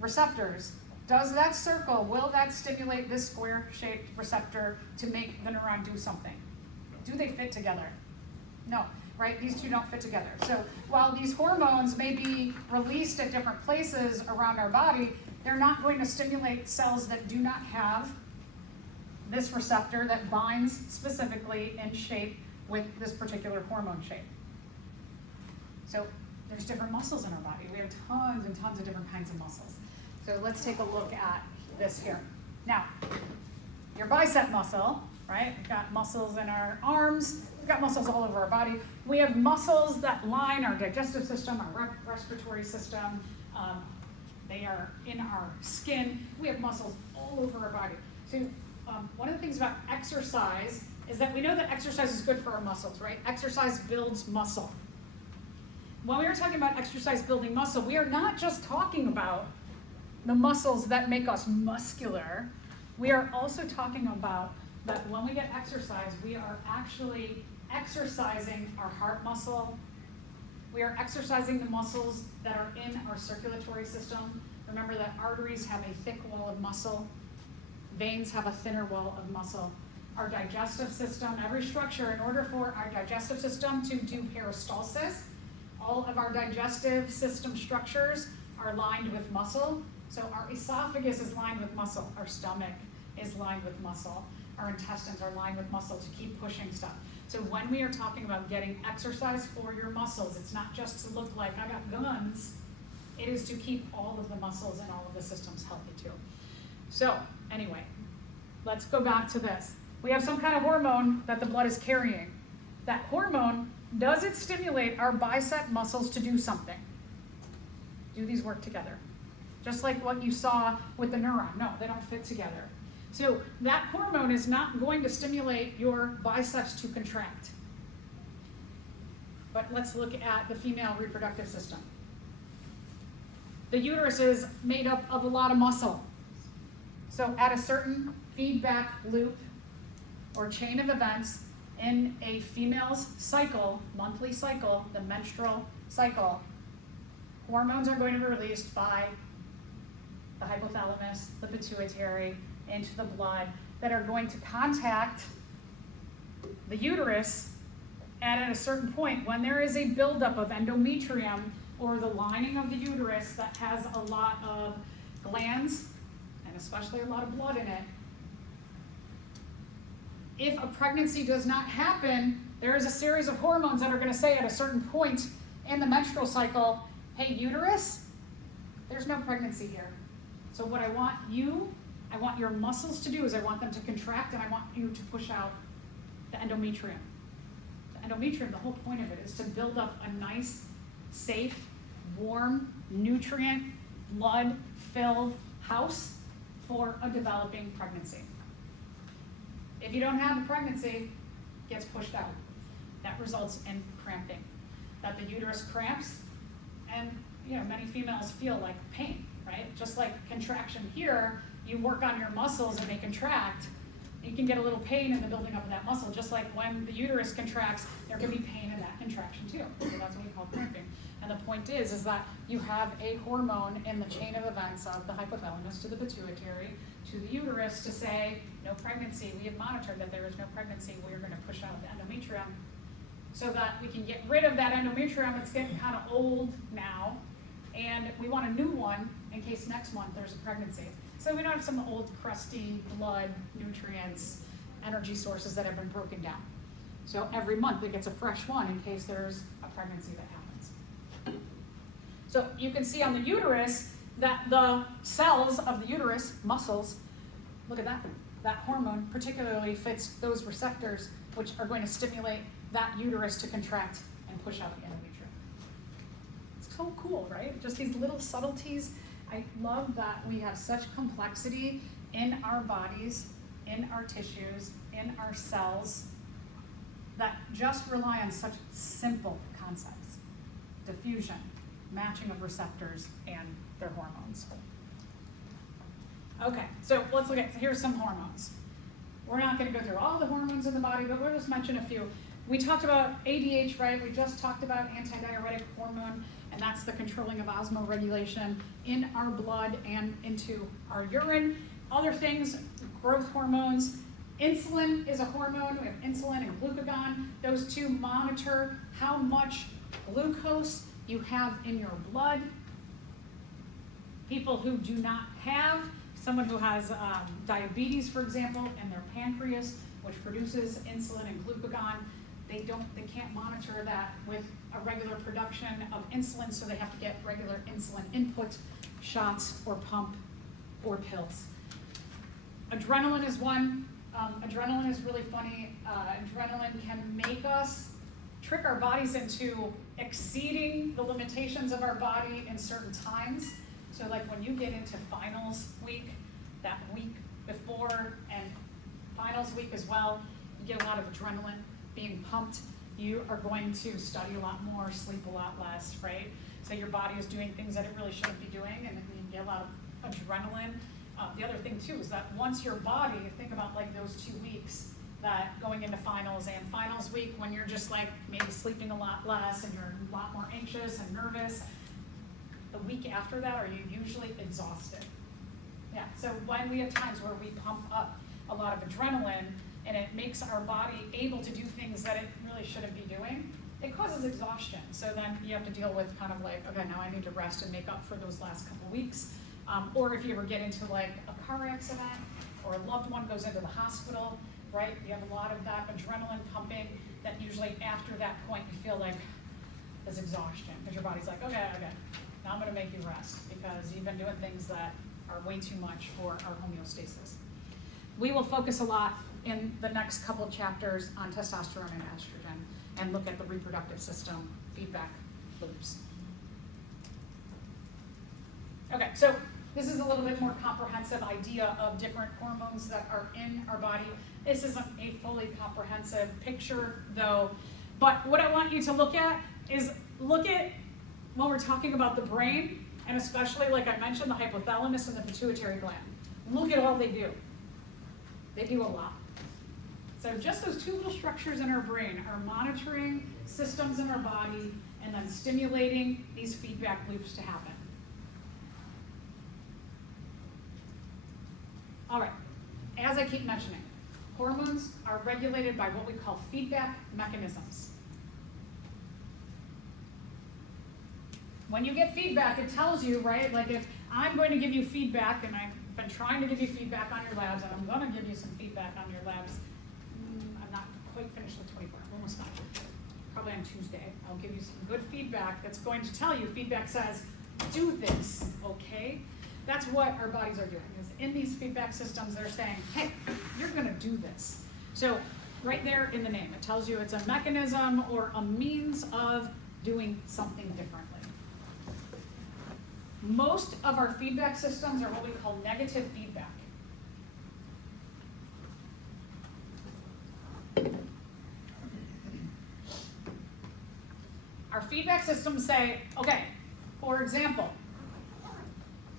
receptors. Does that circle, will that stimulate this square-shaped receptor to make the neuron do something? Do they fit together? No, right? These two don't fit together. So while these hormones may be released at different places around our body, they're not going to stimulate cells that do not have this receptor that binds specifically in shape with this particular hormone shape. So there's different muscles in our body. We have tons and tons of different kinds of muscles. So let's take a look at this here. Now, your bicep muscle, right? We've got muscles in our arms. We've got muscles all over our body. We have muscles that line our digestive system, our respiratory system. They are in our skin. We have muscles all over our body. So one of the things about exercise is that we know that exercise is good for our muscles, right? Exercise builds muscle. When we are talking about exercise building muscle, we are not just talking about the muscles that make us muscular. We are also talking about that when we get exercise, we are actually exercising our heart muscle. We are exercising the muscles that are in our circulatory system. Remember that arteries have a thick wall of muscle. Veins have a thinner wall of muscle. Our digestive system, every structure, in order for our digestive system to do peristalsis, all of our digestive system structures are lined with muscle. So our esophagus is lined with muscle. Our stomach is lined with muscle. Our intestines are lined with muscle to keep pushing stuff. So when we are talking about getting exercise for your muscles, it's not just to look like I got guns. It is to keep all of the muscles and all of the systems healthy too. So anyway, let's go back to this. We have some kind of hormone that the blood is carrying. That hormone, does it stimulate our bicep muscles to do something? Do these work together? Just like what you saw with the neuron. No, they don't fit together. So that hormone is not going to stimulate your biceps to contract. But let's look at the female reproductive system. The uterus is made up of a lot of muscle. So at a certain feedback loop or chain of events in a female's cycle, monthly cycle, the menstrual cycle, hormones are going to be released by the hypothalamus, the pituitary, into the blood that are going to contact the uterus, and at a certain point, when there is a buildup of endometrium or the lining of the uterus that has a lot of glands, and especially a lot of blood in it, if a pregnancy does not happen, there is a series of hormones that are going to say at a certain point in the menstrual cycle, hey, uterus, there's no pregnancy here. So what I want your muscles to do is I want them to contract, and I want you to push out the endometrium. The endometrium, the whole point of it is to build up a nice, safe, warm, nutrient, blood-filled house for a developing pregnancy. If you don't have a pregnancy, it gets pushed out. That results in cramping. That the uterus cramps, and many females feel like pain, right? Just like contraction here, you work on your muscles and they contract, you can get a little pain in the building up of that muscle, just like when the uterus contracts, there can be pain in that contraction too. So that's what we call cramping. And the point is that you have a hormone in the chain of events of the hypothalamus to the pituitary to the uterus to say, no pregnancy. We have monitored that there is no pregnancy. We're going to push out the endometrium so that we can get rid of that endometrium. It's getting kind of old now, and we want a new one in case next month there's a pregnancy. So we don't have some old crusty blood, nutrients, energy sources that have been broken down. So every month it gets a fresh one in case there's a pregnancy that happens. So you can see on the uterus that the cells of the uterus, muscles, look at that. That hormone particularly fits those receptors which are going to stimulate that uterus to contract and push out the endometrium. It's so cool, right? Just these little subtleties. I love that we have such complexity in our bodies, in our tissues, in our cells, that just rely on such simple concepts. Diffusion, matching of receptors, and their hormones. Okay, so let's look at, here's some hormones. We're not gonna go through all the hormones in the body, but we'll just mention a few. We talked about ADH, right? We just talked about antidiuretic hormone, and that's the controlling of osmoregulation in our blood and into our urine. Other things, growth hormones. Insulin is a hormone. We have insulin and glucagon. Those two monitor how much glucose you have in your blood. People who do not have, someone who has diabetes, for example, and their pancreas, which produces insulin and glucagon, they can't monitor that with a regular production of insulin, so they have to get regular insulin input, shots or pump or pills. Adrenaline is one. Adrenaline is really funny. Adrenaline can make us trick our bodies into exceeding the limitations of our body in certain times. So like when you get into finals week, that week before, and finals week as well, you get a lot of adrenaline being pumped. You are going to study a lot more, sleep a lot less, right? So your body is doing things that it really shouldn't be doing, and you get a lot of adrenaline. The other thing too is that once your body, think about like those 2 weeks that going into finals and finals week, when you're just like maybe sleeping a lot less and you're a lot more anxious and nervous, the week after that, are you usually exhausted? Yeah, so when we have times where we pump up a lot of adrenaline and it makes our body able to do things that it really shouldn't be doing, it causes exhaustion. So then you have to deal with kind of like, okay, now I need to rest and make up for those last couple weeks. Or if you ever get into like a car accident or a loved one goes into the hospital, right? You have a lot of that adrenaline pumping that usually after that point you feel like there's exhaustion because your body's like, okay, now I'm gonna make you rest because you've been doing things that are way too much for our homeostasis. We will focus a lot in the next couple chapters on testosterone and estrogen and look at the reproductive system feedback loops. Okay, so this is a little bit more comprehensive idea of different hormones that are in our body. This isn't a fully comprehensive picture though, but what I want you to look at is look at when we're talking about the brain, and especially like I mentioned, the hypothalamus and the pituitary gland. Look at all they do. They do a lot. So just those two little structures in our brain are monitoring systems in our body and then stimulating these feedback loops to happen. All right, as I keep mentioning, hormones are regulated by what we call feedback mechanisms. When you get feedback, it tells you, right, like if I'm going to give you feedback, and I've been trying to give you feedback on your labs, and I'm going to give you some feedback on your labs. I'm not quite finished with 24, I'm almost done. Probably on Tuesday, I'll give you some good feedback that's going to tell you, feedback says, do this, okay? That's what our bodies are doing. Is in these feedback systems, they're saying, hey, you're gonna do this. So right there in the name, it tells you it's a mechanism or a means of doing something differently. Most of our feedback systems are what we call negative feedback. Our feedback systems say, okay, for example,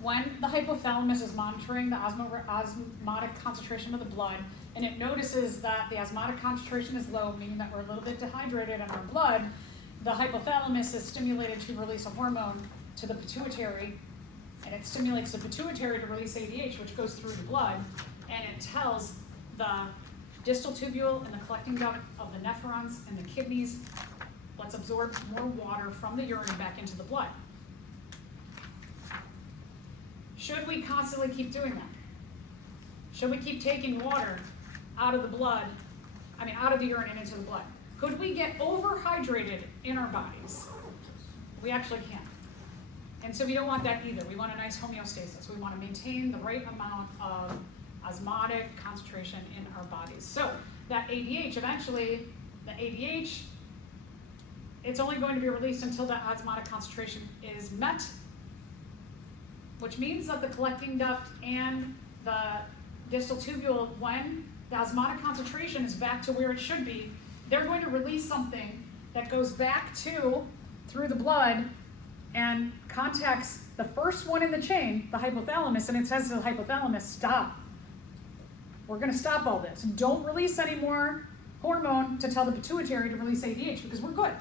when the hypothalamus is monitoring the osmotic concentration of the blood, and it notices that the osmotic concentration is low, meaning that we're a little bit dehydrated in our blood, the hypothalamus is stimulated to release a hormone to the pituitary, and it stimulates the pituitary to release ADH, which goes through the blood, and it tells the distal tubule and the collecting duct of the nephrons and the kidneys, let's absorb more water from the urine back into the blood. Should we constantly keep doing that? Should we keep taking water out of the blood, out of the urine and into the blood? Could we get overhydrated in our bodies? We actually can. And so we don't want that either. We want a nice homeostasis. We want to maintain the right amount of osmotic concentration in our bodies. So that ADH, eventually, the ADH, it's only going to be released until that osmotic concentration is met, which means that the collecting duct and the distal tubule, when the osmotic concentration is back to where it should be, they're going to release something that goes back through the blood and contacts the first one in the chain, the hypothalamus, and it says to the hypothalamus, stop. we're gonna stop all this. Don't release any more hormone to tell the pituitary to release ADH because we're good.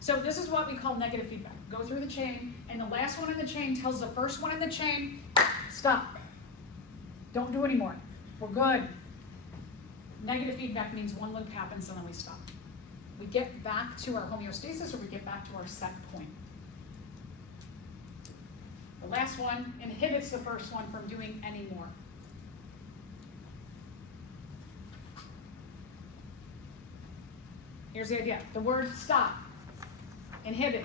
So this is what we call negative feedback. Go through the chain, and the last one in the chain tells the first one in the chain, stop. Don't do anymore. We're good. Negative feedback means one loop happens and then we stop. We get back to our homeostasis or we get back to our set point. The last one inhibits the first one from doing any more. Here's the idea. The word stop, inhibit,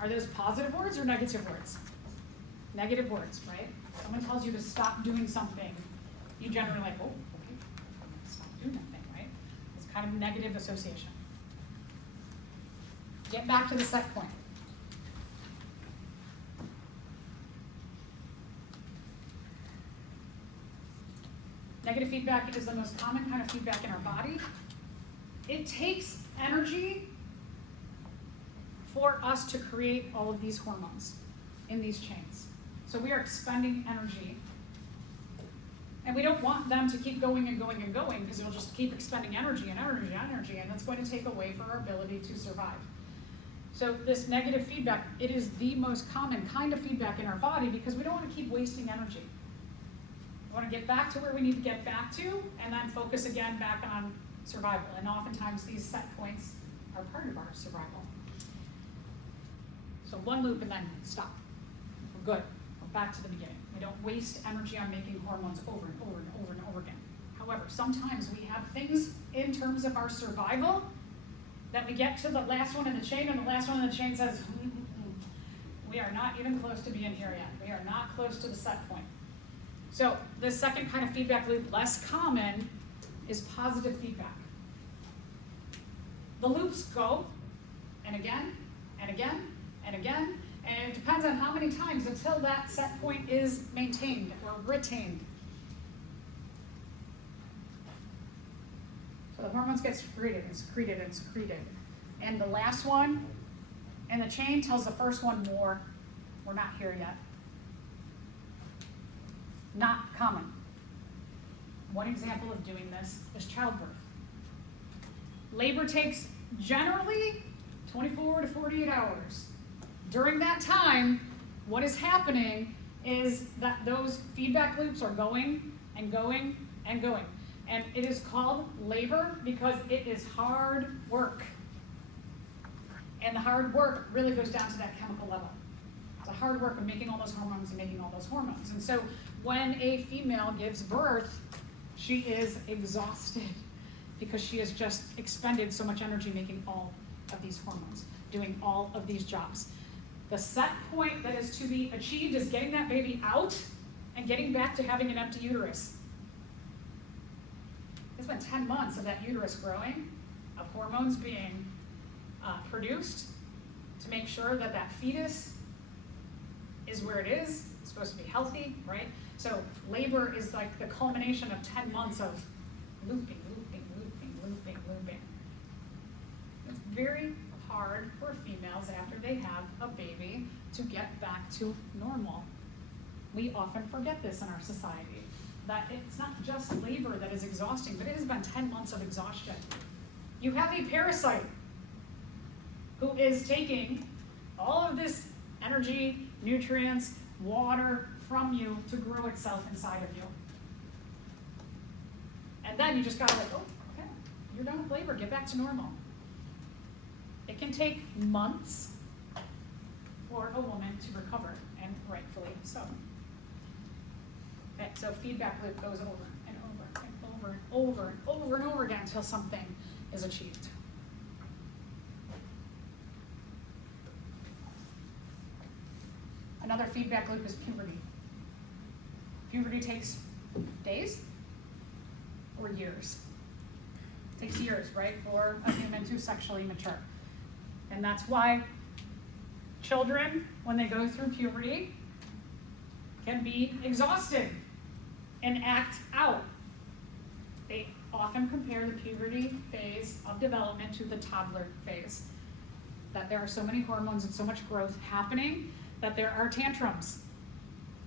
are those positive words or negative words? Negative words, right? Someone tells you to stop doing something, you generally like, oh, okay, stop doing that thing, right? It's kind of negative association. Get back to the set point. Negative feedback is the most common kind of feedback in our body. It takes energy for us to create all of these hormones in these chains. So we are expending energy. And we don't want them to keep going and going and going because they'll just keep expending energy and energy and energy, and that's going to take away from our ability to survive. So this negative feedback, it is the most common kind of feedback in our body because we don't want to keep wasting energy. We want to get back to where we need to get back to and then focus again back on survival. And oftentimes these set points are part of our survival. So one loop and then stop. We're good. We're back to the beginning. We don't waste energy on making hormones over and over and over and over again. However, sometimes we have things in terms of our survival that we get to the last one in the chain, and the last one in the chain says, we are not even close to being here yet. We are not close to the set point. So the second kind of feedback loop, less common, is positive feedback. The loops go, and again, and again, and again, and it depends on how many times until that set point is maintained or retained. So the hormones get secreted and secreted and secreted. And the last one in the chain tells the first one more. We're not here yet. Not common. One example of doing this is childbirth. Labor takes generally 24 to 48 hours. During that time, what is happening is that those feedback loops are going and going and going. And it is called labor because it is hard work. And the hard work really goes down to that chemical level. The hard work of making all those hormones and making all those hormones. And so when a female gives birth, she is exhausted because she has just expended so much energy making all of these hormones, doing all of these jobs. The set point that is to be achieved is getting that baby out and getting back to having an empty uterus. It's been 10 months of that uterus growing, of hormones being produced to make sure that that fetus is where it is. It's supposed to be healthy, right? So labor is like the culmination of 10 months of looping, looping, looping, looping, looping. It's very hard for females after they have a baby to get back to normal. We often forget this in our society, that it's not just labor that is exhausting, but it has been 10 months of exhaustion. You have a parasite who is taking all of this energy, nutrients, water from you to grow itself inside of you. And then you just gotta like, oh, okay, you're done with labor, get back to normal. It can take months for a woman to recover, and rightfully so. Okay, so feedback loop goes over and over and over and over and over and over again until something is achieved. Another feedback loop is puberty. Puberty takes days or years. It takes years, right, for a human to sexually mature. And that's why children, when they go through puberty, can be exhausted and act out. They often compare the puberty phase of development to the toddler phase. That there are so many hormones and so much growth happening that there are tantrums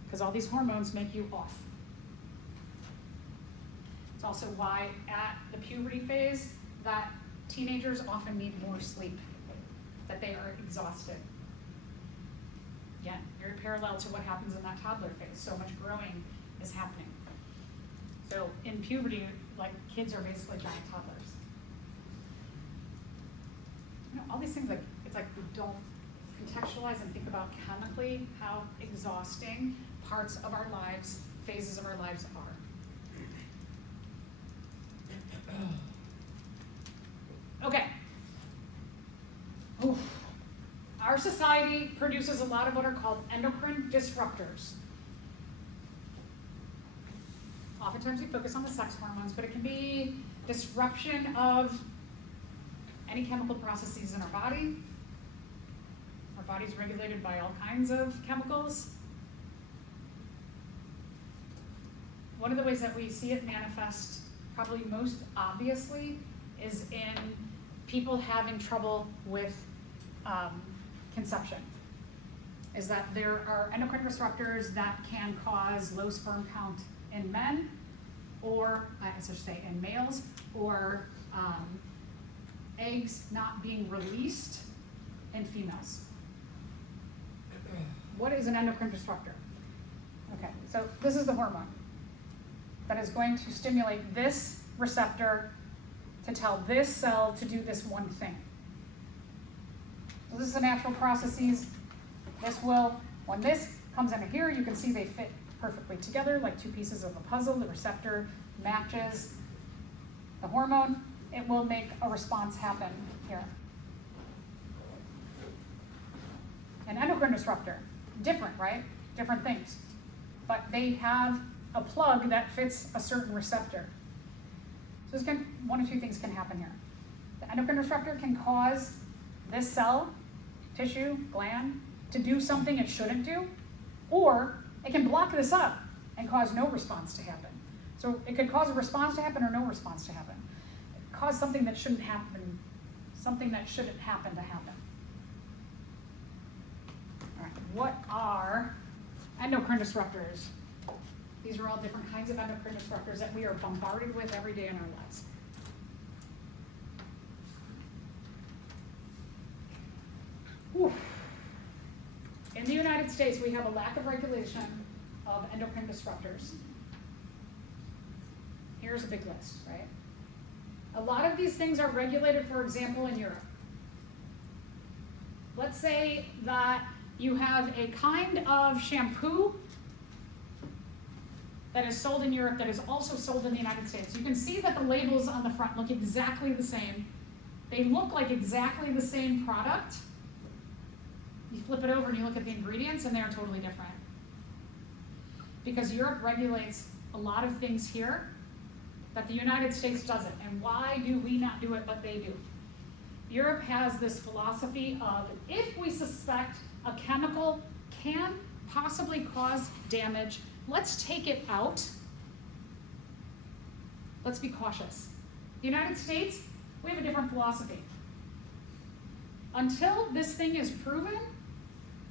because all these hormones make you off. It's also why at the puberty phase that teenagers often need more sleep, that they are exhausted. Again, very parallel to what happens in that toddler phase. So much growing is happening. So in puberty, like kids are basically giant toddlers. You know, all these things, like it's like we don't contextualize and think about chemically how exhausting parts of our lives, phases of our lives are. Okay. Oof. Our society produces a lot of what are called endocrine disruptors. Oftentimes we focus on the sex hormones, but it can be disruption of any chemical processes in our body. Our body's regulated by all kinds of chemicals. One of the ways that we see it manifest probably most obviously is in people having trouble with conception. Is that there are endocrine disruptors that can cause low sperm count in men, or I should say in males, or eggs not being released in females. What is an endocrine disruptor? Okay, so this is the hormone that is going to stimulate this receptor to tell this cell to do this one thing. So this is the natural processes. This will, when this comes into here, you can see they fit perfectly together like two pieces of a puzzle. The receptor matches the hormone. It will make a response happen here. An endocrine disruptor, different, right? Different things. But they have a plug that fits a certain receptor. So one of two things can happen here. The endocrine disruptor can cause this cell, tissue, gland, to do something it shouldn't do, or it can block this up and cause no response to happen. So it could cause a response to happen or no response to happen. Cause something that shouldn't happen, something that shouldn't happen to happen. All right, what are endocrine disruptors? These are all different kinds of endocrine disruptors that we are bombarded with every day in our lives. Whew. In the United States, we have a lack of regulation of endocrine disruptors. Here's a big list, right? A lot of these things are regulated, for example, in Europe. Let's say that you have a kind of shampoo that is sold in Europe that is also sold in the United States. You can see that the labels on the front look exactly the same. They look like exactly the same product. You flip it over and you look at the ingredients and they're totally different. Because Europe regulates a lot of things here that the United States doesn't. And why do we not do it, but they do? Europe has this philosophy of, if we suspect a chemical can possibly cause damage, let's take it out. Let's be cautious. The United States, we have a different philosophy. Until this thing is proven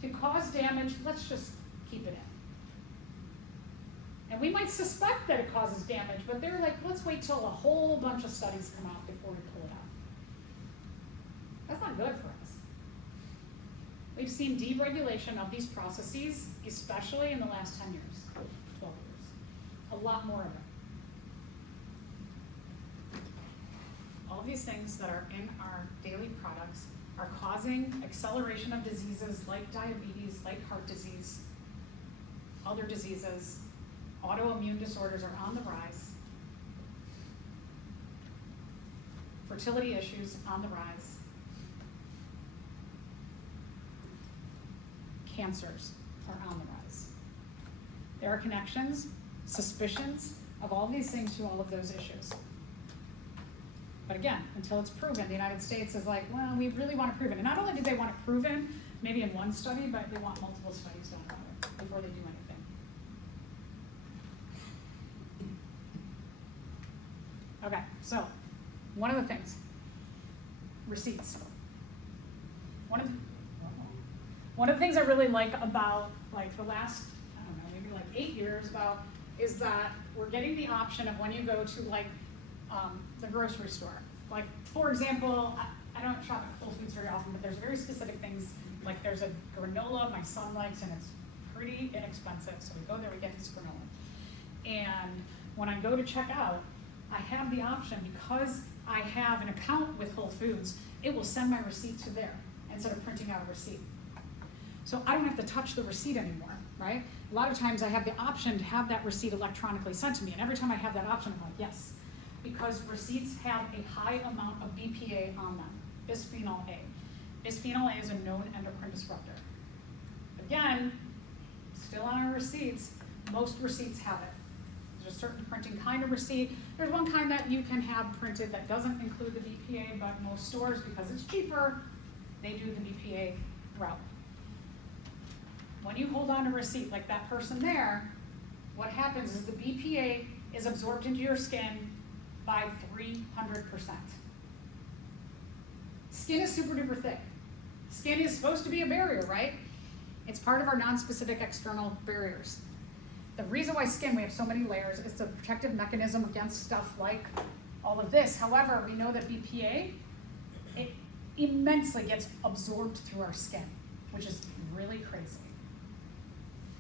to cause damage, let's just keep it in. And we might suspect that it causes damage, but they're like, let's wait till a whole bunch of studies come out before we pull it out. That's not good for us. We've seen deregulation of these processes, especially in the last 10 years, 12 years. A lot more of it. All of these things that are in our daily products are causing acceleration of diseases like diabetes, like heart disease, other diseases. Autoimmune disorders are on the rise. Fertility issues on the rise. Cancers are on the rise. There are connections, suspicions of all these things to all of those issues. But again, until it's proven, the United States is like, well, we really want to prove it. And not only do they want it proven, maybe in one study, but they want multiple studies done about it before they do anything. Okay, so one of the things, receipts. One of the things I really like about like the last, I don't know, maybe like 8 years about is that we're getting the option of when you go to like the grocery store. Like, for example, I don't shop at Whole Foods very often, but there's very specific things, like there's a granola my son likes and it's pretty inexpensive, so we go there, we get his granola. And when I go to check out, I have the option, because I have an account with Whole Foods, it will send my receipt to there instead of printing out a receipt. So I don't have to touch the receipt anymore, right? A lot of times I have the option to have that receipt electronically sent to me, and every time I have that option, I'm like, yes. Because receipts have a high amount of BPA on them, bisphenol A. Bisphenol A is a known endocrine disruptor. Again, still on our receipts, most receipts have it. There's a certain printing kind of receipt. There's one kind that you can have printed that doesn't include the BPA, but most stores, because it's cheaper, they do the BPA route. When you hold on to a receipt like that person there, what happens is the BPA is absorbed into your skin by 300%. Skin is super duper thick. Skin is supposed to be a barrier, right? It's part of our non-specific external barriers. The reason why skin, we have so many layers, is the protective mechanism against stuff like all of this. However, we know that BPA, it immensely gets absorbed through our skin, which is really crazy.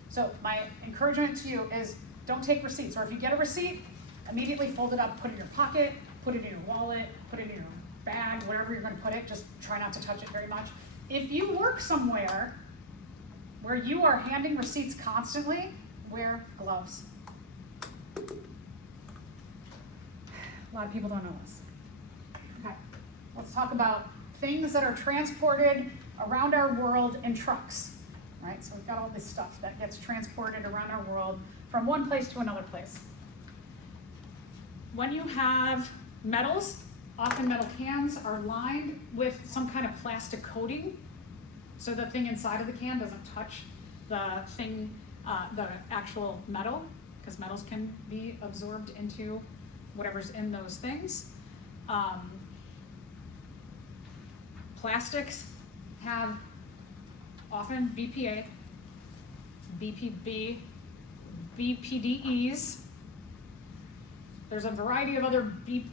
So my encouragement to you is don't take receipts, or if you get a receipt, immediately fold it up, put it in your pocket, put it in your wallet, put it in your bag, wherever you're gonna put it, just try not to touch it very much. If you work somewhere where you are handing receipts constantly, wear gloves. A lot of people don't know this. Okay, let's talk about things that are transported around our world in trucks, right? So we've got all this stuff that gets transported around our world from one place to another place. When you have metals, often metal cans are lined with some kind of plastic coating, so the thing inside of the can doesn't touch the thing, the actual metal, because metals can be absorbed into whatever's in those things. Plastics have often BPA, BPB, BPDEs. There's a variety of other B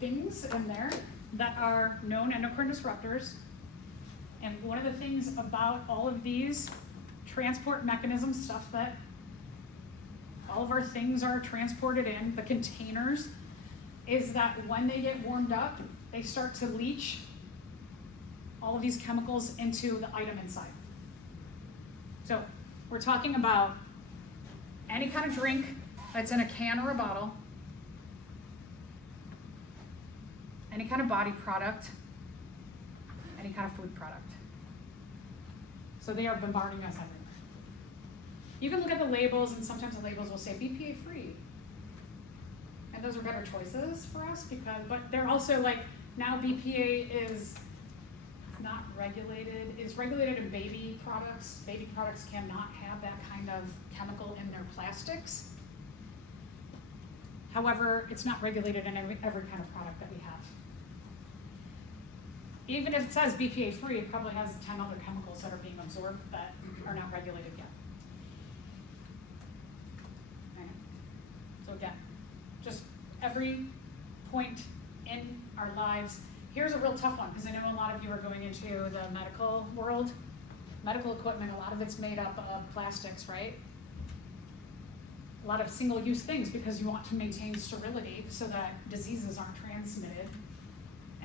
things in there that are known endocrine disruptors. And one of the things about all of these transport mechanisms, stuff that all of our things are transported in, the containers, is that when they get warmed up, they start to leach all of these chemicals into the item inside. So we're talking about any kind of drink that's in a can or a bottle, any kind of body product, any kind of food product. So they are bombarding us everywhere. You can look at the labels, and sometimes the labels will say BPA free. And those are better choices for us, but they're also like, now BPA is not regulated. It's regulated in baby products. Baby products cannot have that kind of chemical in their plastics. However, it's not regulated in every kind of product that we have. Even if it says BPA free, it probably has 10 other chemicals that are being absorbed that are not regulated yet. Okay. So again, just every point in our lives. Here's a real tough one, because I know a lot of you are going into the medical world. Medical equipment, a lot of it's made up of plastics, right? A lot of single-use things, because you want to maintain sterility so that diseases aren't transmitted.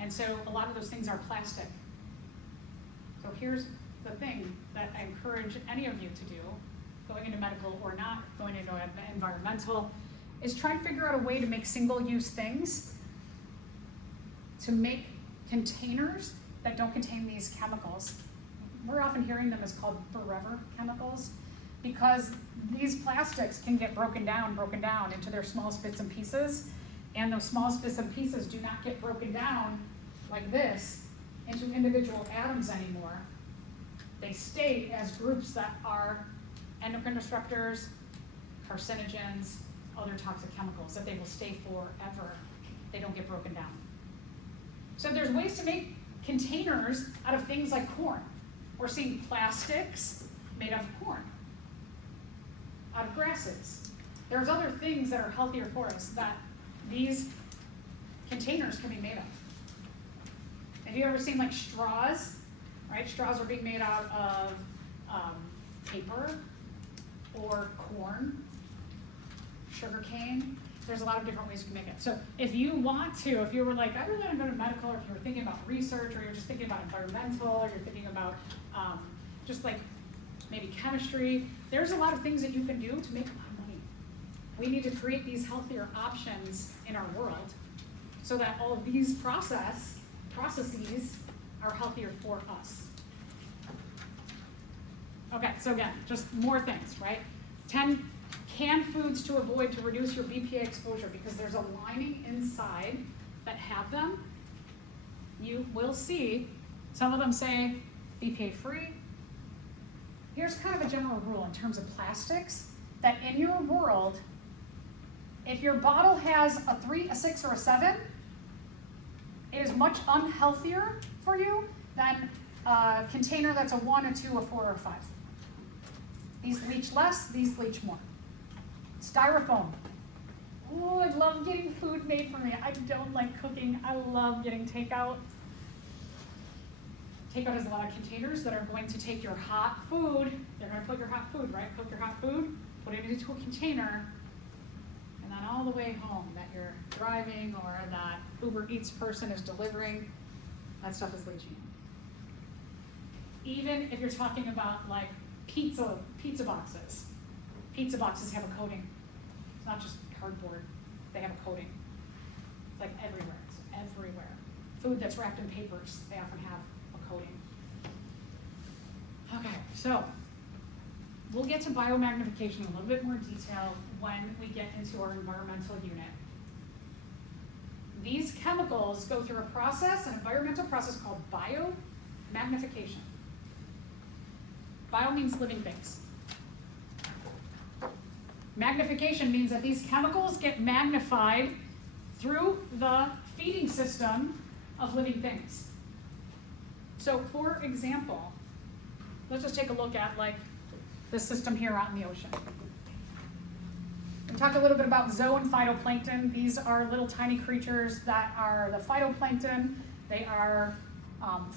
And so a lot of those things are plastic. So here's the thing that I encourage any of you to do, going into medical or not, going into environmental, is try and figure out a way to make single-use things, to make containers that don't contain these chemicals. We're often hearing them as called forever chemicals, because these plastics can get broken down into their smallest bits and pieces, and those smallest bits and pieces do not get broken down like this into individual atoms anymore. They stay as groups that are endocrine disruptors, carcinogens, other toxic chemicals, that they will stay forever. They don't get broken down. So there's ways to make containers out of things like corn. We're seeing plastics made out of corn, out of grasses. There's other things that are healthier for us that these containers can be made of. Have you ever seen like straws, right? Straws are being made out of paper or corn, sugar cane. There's a lot of different ways you can make it. So if you want to, if you were like, I really want to go to medical, or if you were thinking about research, or you're just thinking about environmental, or you're thinking about just like maybe chemistry, there's a lot of things that you can do to make a lot of money. We need to create these healthier options in our world so that all of these processes are healthier for us. Okay, so again, just more things, right? 10 canned foods to avoid to reduce your BPA exposure, because there's a lining inside that have them. You will see some of them say BPA free. Here's kind of a general rule in terms of plastics, that in your world, if your bottle has a 3, a 6, or a 7, it is much unhealthier for you than a container that's a 1, a 2, a 4, or a 5. These leach less, these leach more. Styrofoam. Oh, I love getting food made for me. I don't like cooking. I love getting takeout. Takeout has a lot of containers that are going to take your hot food. They're going to put your hot food, right? Cook your hot food, put it into a container, and then all the way home that you're driving or that Uber Eats person is delivering, that stuff is leaching. Even if you're talking about like pizza boxes. Pizza boxes have a coating. It's not just cardboard. They have a coating. It's like everywhere. It's everywhere. Food that's wrapped in papers, they often have a coating. Okay, so we'll get to biomagnification in a little bit more detail when we get into our environmental unit. These chemicals go through a process, an environmental process called biomagnification. Bio means living things. Magnification means that these chemicals get magnified through the feeding system of living things. So for example, let's just take a look at like this system here out in the ocean. We talked a little bit about zoo and phytoplankton. These are little tiny creatures that are the phytoplankton. They are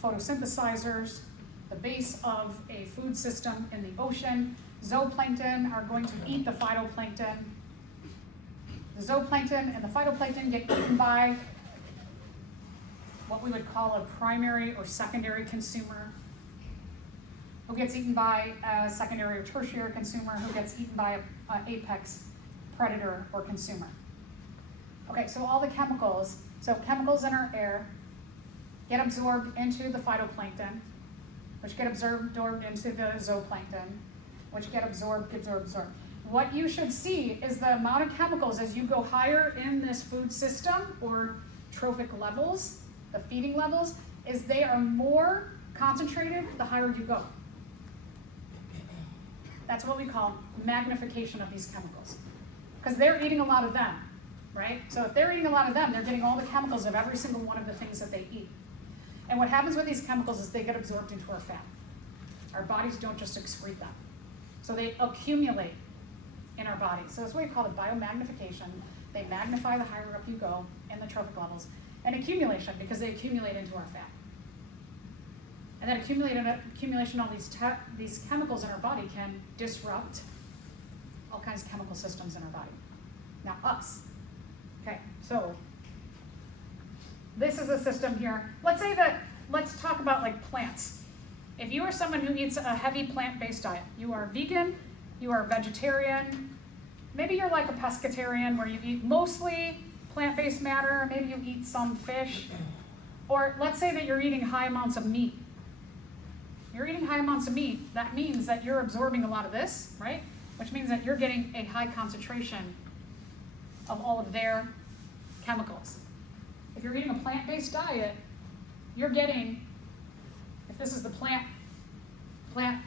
photosynthesizers, the base of a food system in the ocean. Zooplankton are going to eat the phytoplankton. The zooplankton and the phytoplankton get eaten by what we would call a primary or secondary consumer, who gets eaten by a secondary or tertiary consumer, who gets eaten by an apex predator or consumer. Okay, so all the chemicals, so chemicals in our air get absorbed into the phytoplankton, which get absorbed into the zooplankton, which get absorbed. What you should see is the amount of chemicals as you go higher in this food system or trophic levels, the feeding levels, is they are more concentrated the higher you go. That's what we call magnification of these chemicals. Because they're eating a lot of them, right? So if they're eating a lot of them, they're getting all the chemicals of every single one of the things that they eat. And what happens with these chemicals is they get absorbed into our fat. Our bodies don't just excrete them. So they accumulate in our bodies. So that's what we call it biomagnification. They magnify the higher up you go in the trophic levels. And accumulation, because they accumulate into our fat. And that accumulation of these chemicals in our body can disrupt all kinds of chemical systems in our body. Now us. Okay, so this is a system here. Let's talk about like plants. If you are someone who eats a heavy plant-based diet, you are vegan, you are vegetarian, maybe you're like a pescatarian where you eat mostly plant-based matter, maybe you eat some fish, or let's say that you're eating high amounts of meat. You're eating high amounts of meat, that means that you're absorbing a lot of this, right? Which means that you're getting a high concentration of all of their chemicals. If you're eating a plant-based diet, you're getting, if this is the plant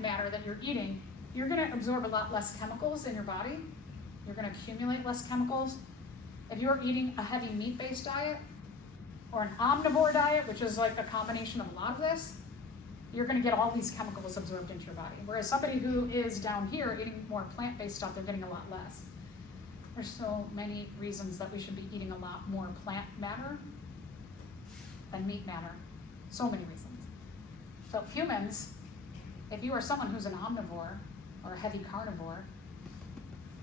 matter that you're eating, you're going to absorb a lot less chemicals in your body. You're going to accumulate less chemicals. If you're eating a heavy meat-based diet or an omnivore diet, which is like a combination of a lot of this, you're going to get all these chemicals absorbed into your body. Whereas somebody who is down here eating more plant-based stuff, they're getting a lot less. There's so many reasons that we should be eating a lot more plant matter than meat matter. So many reasons. So humans, if you are someone who's an omnivore or a heavy carnivore,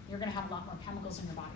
you're gonna have a lot more chemicals in your body.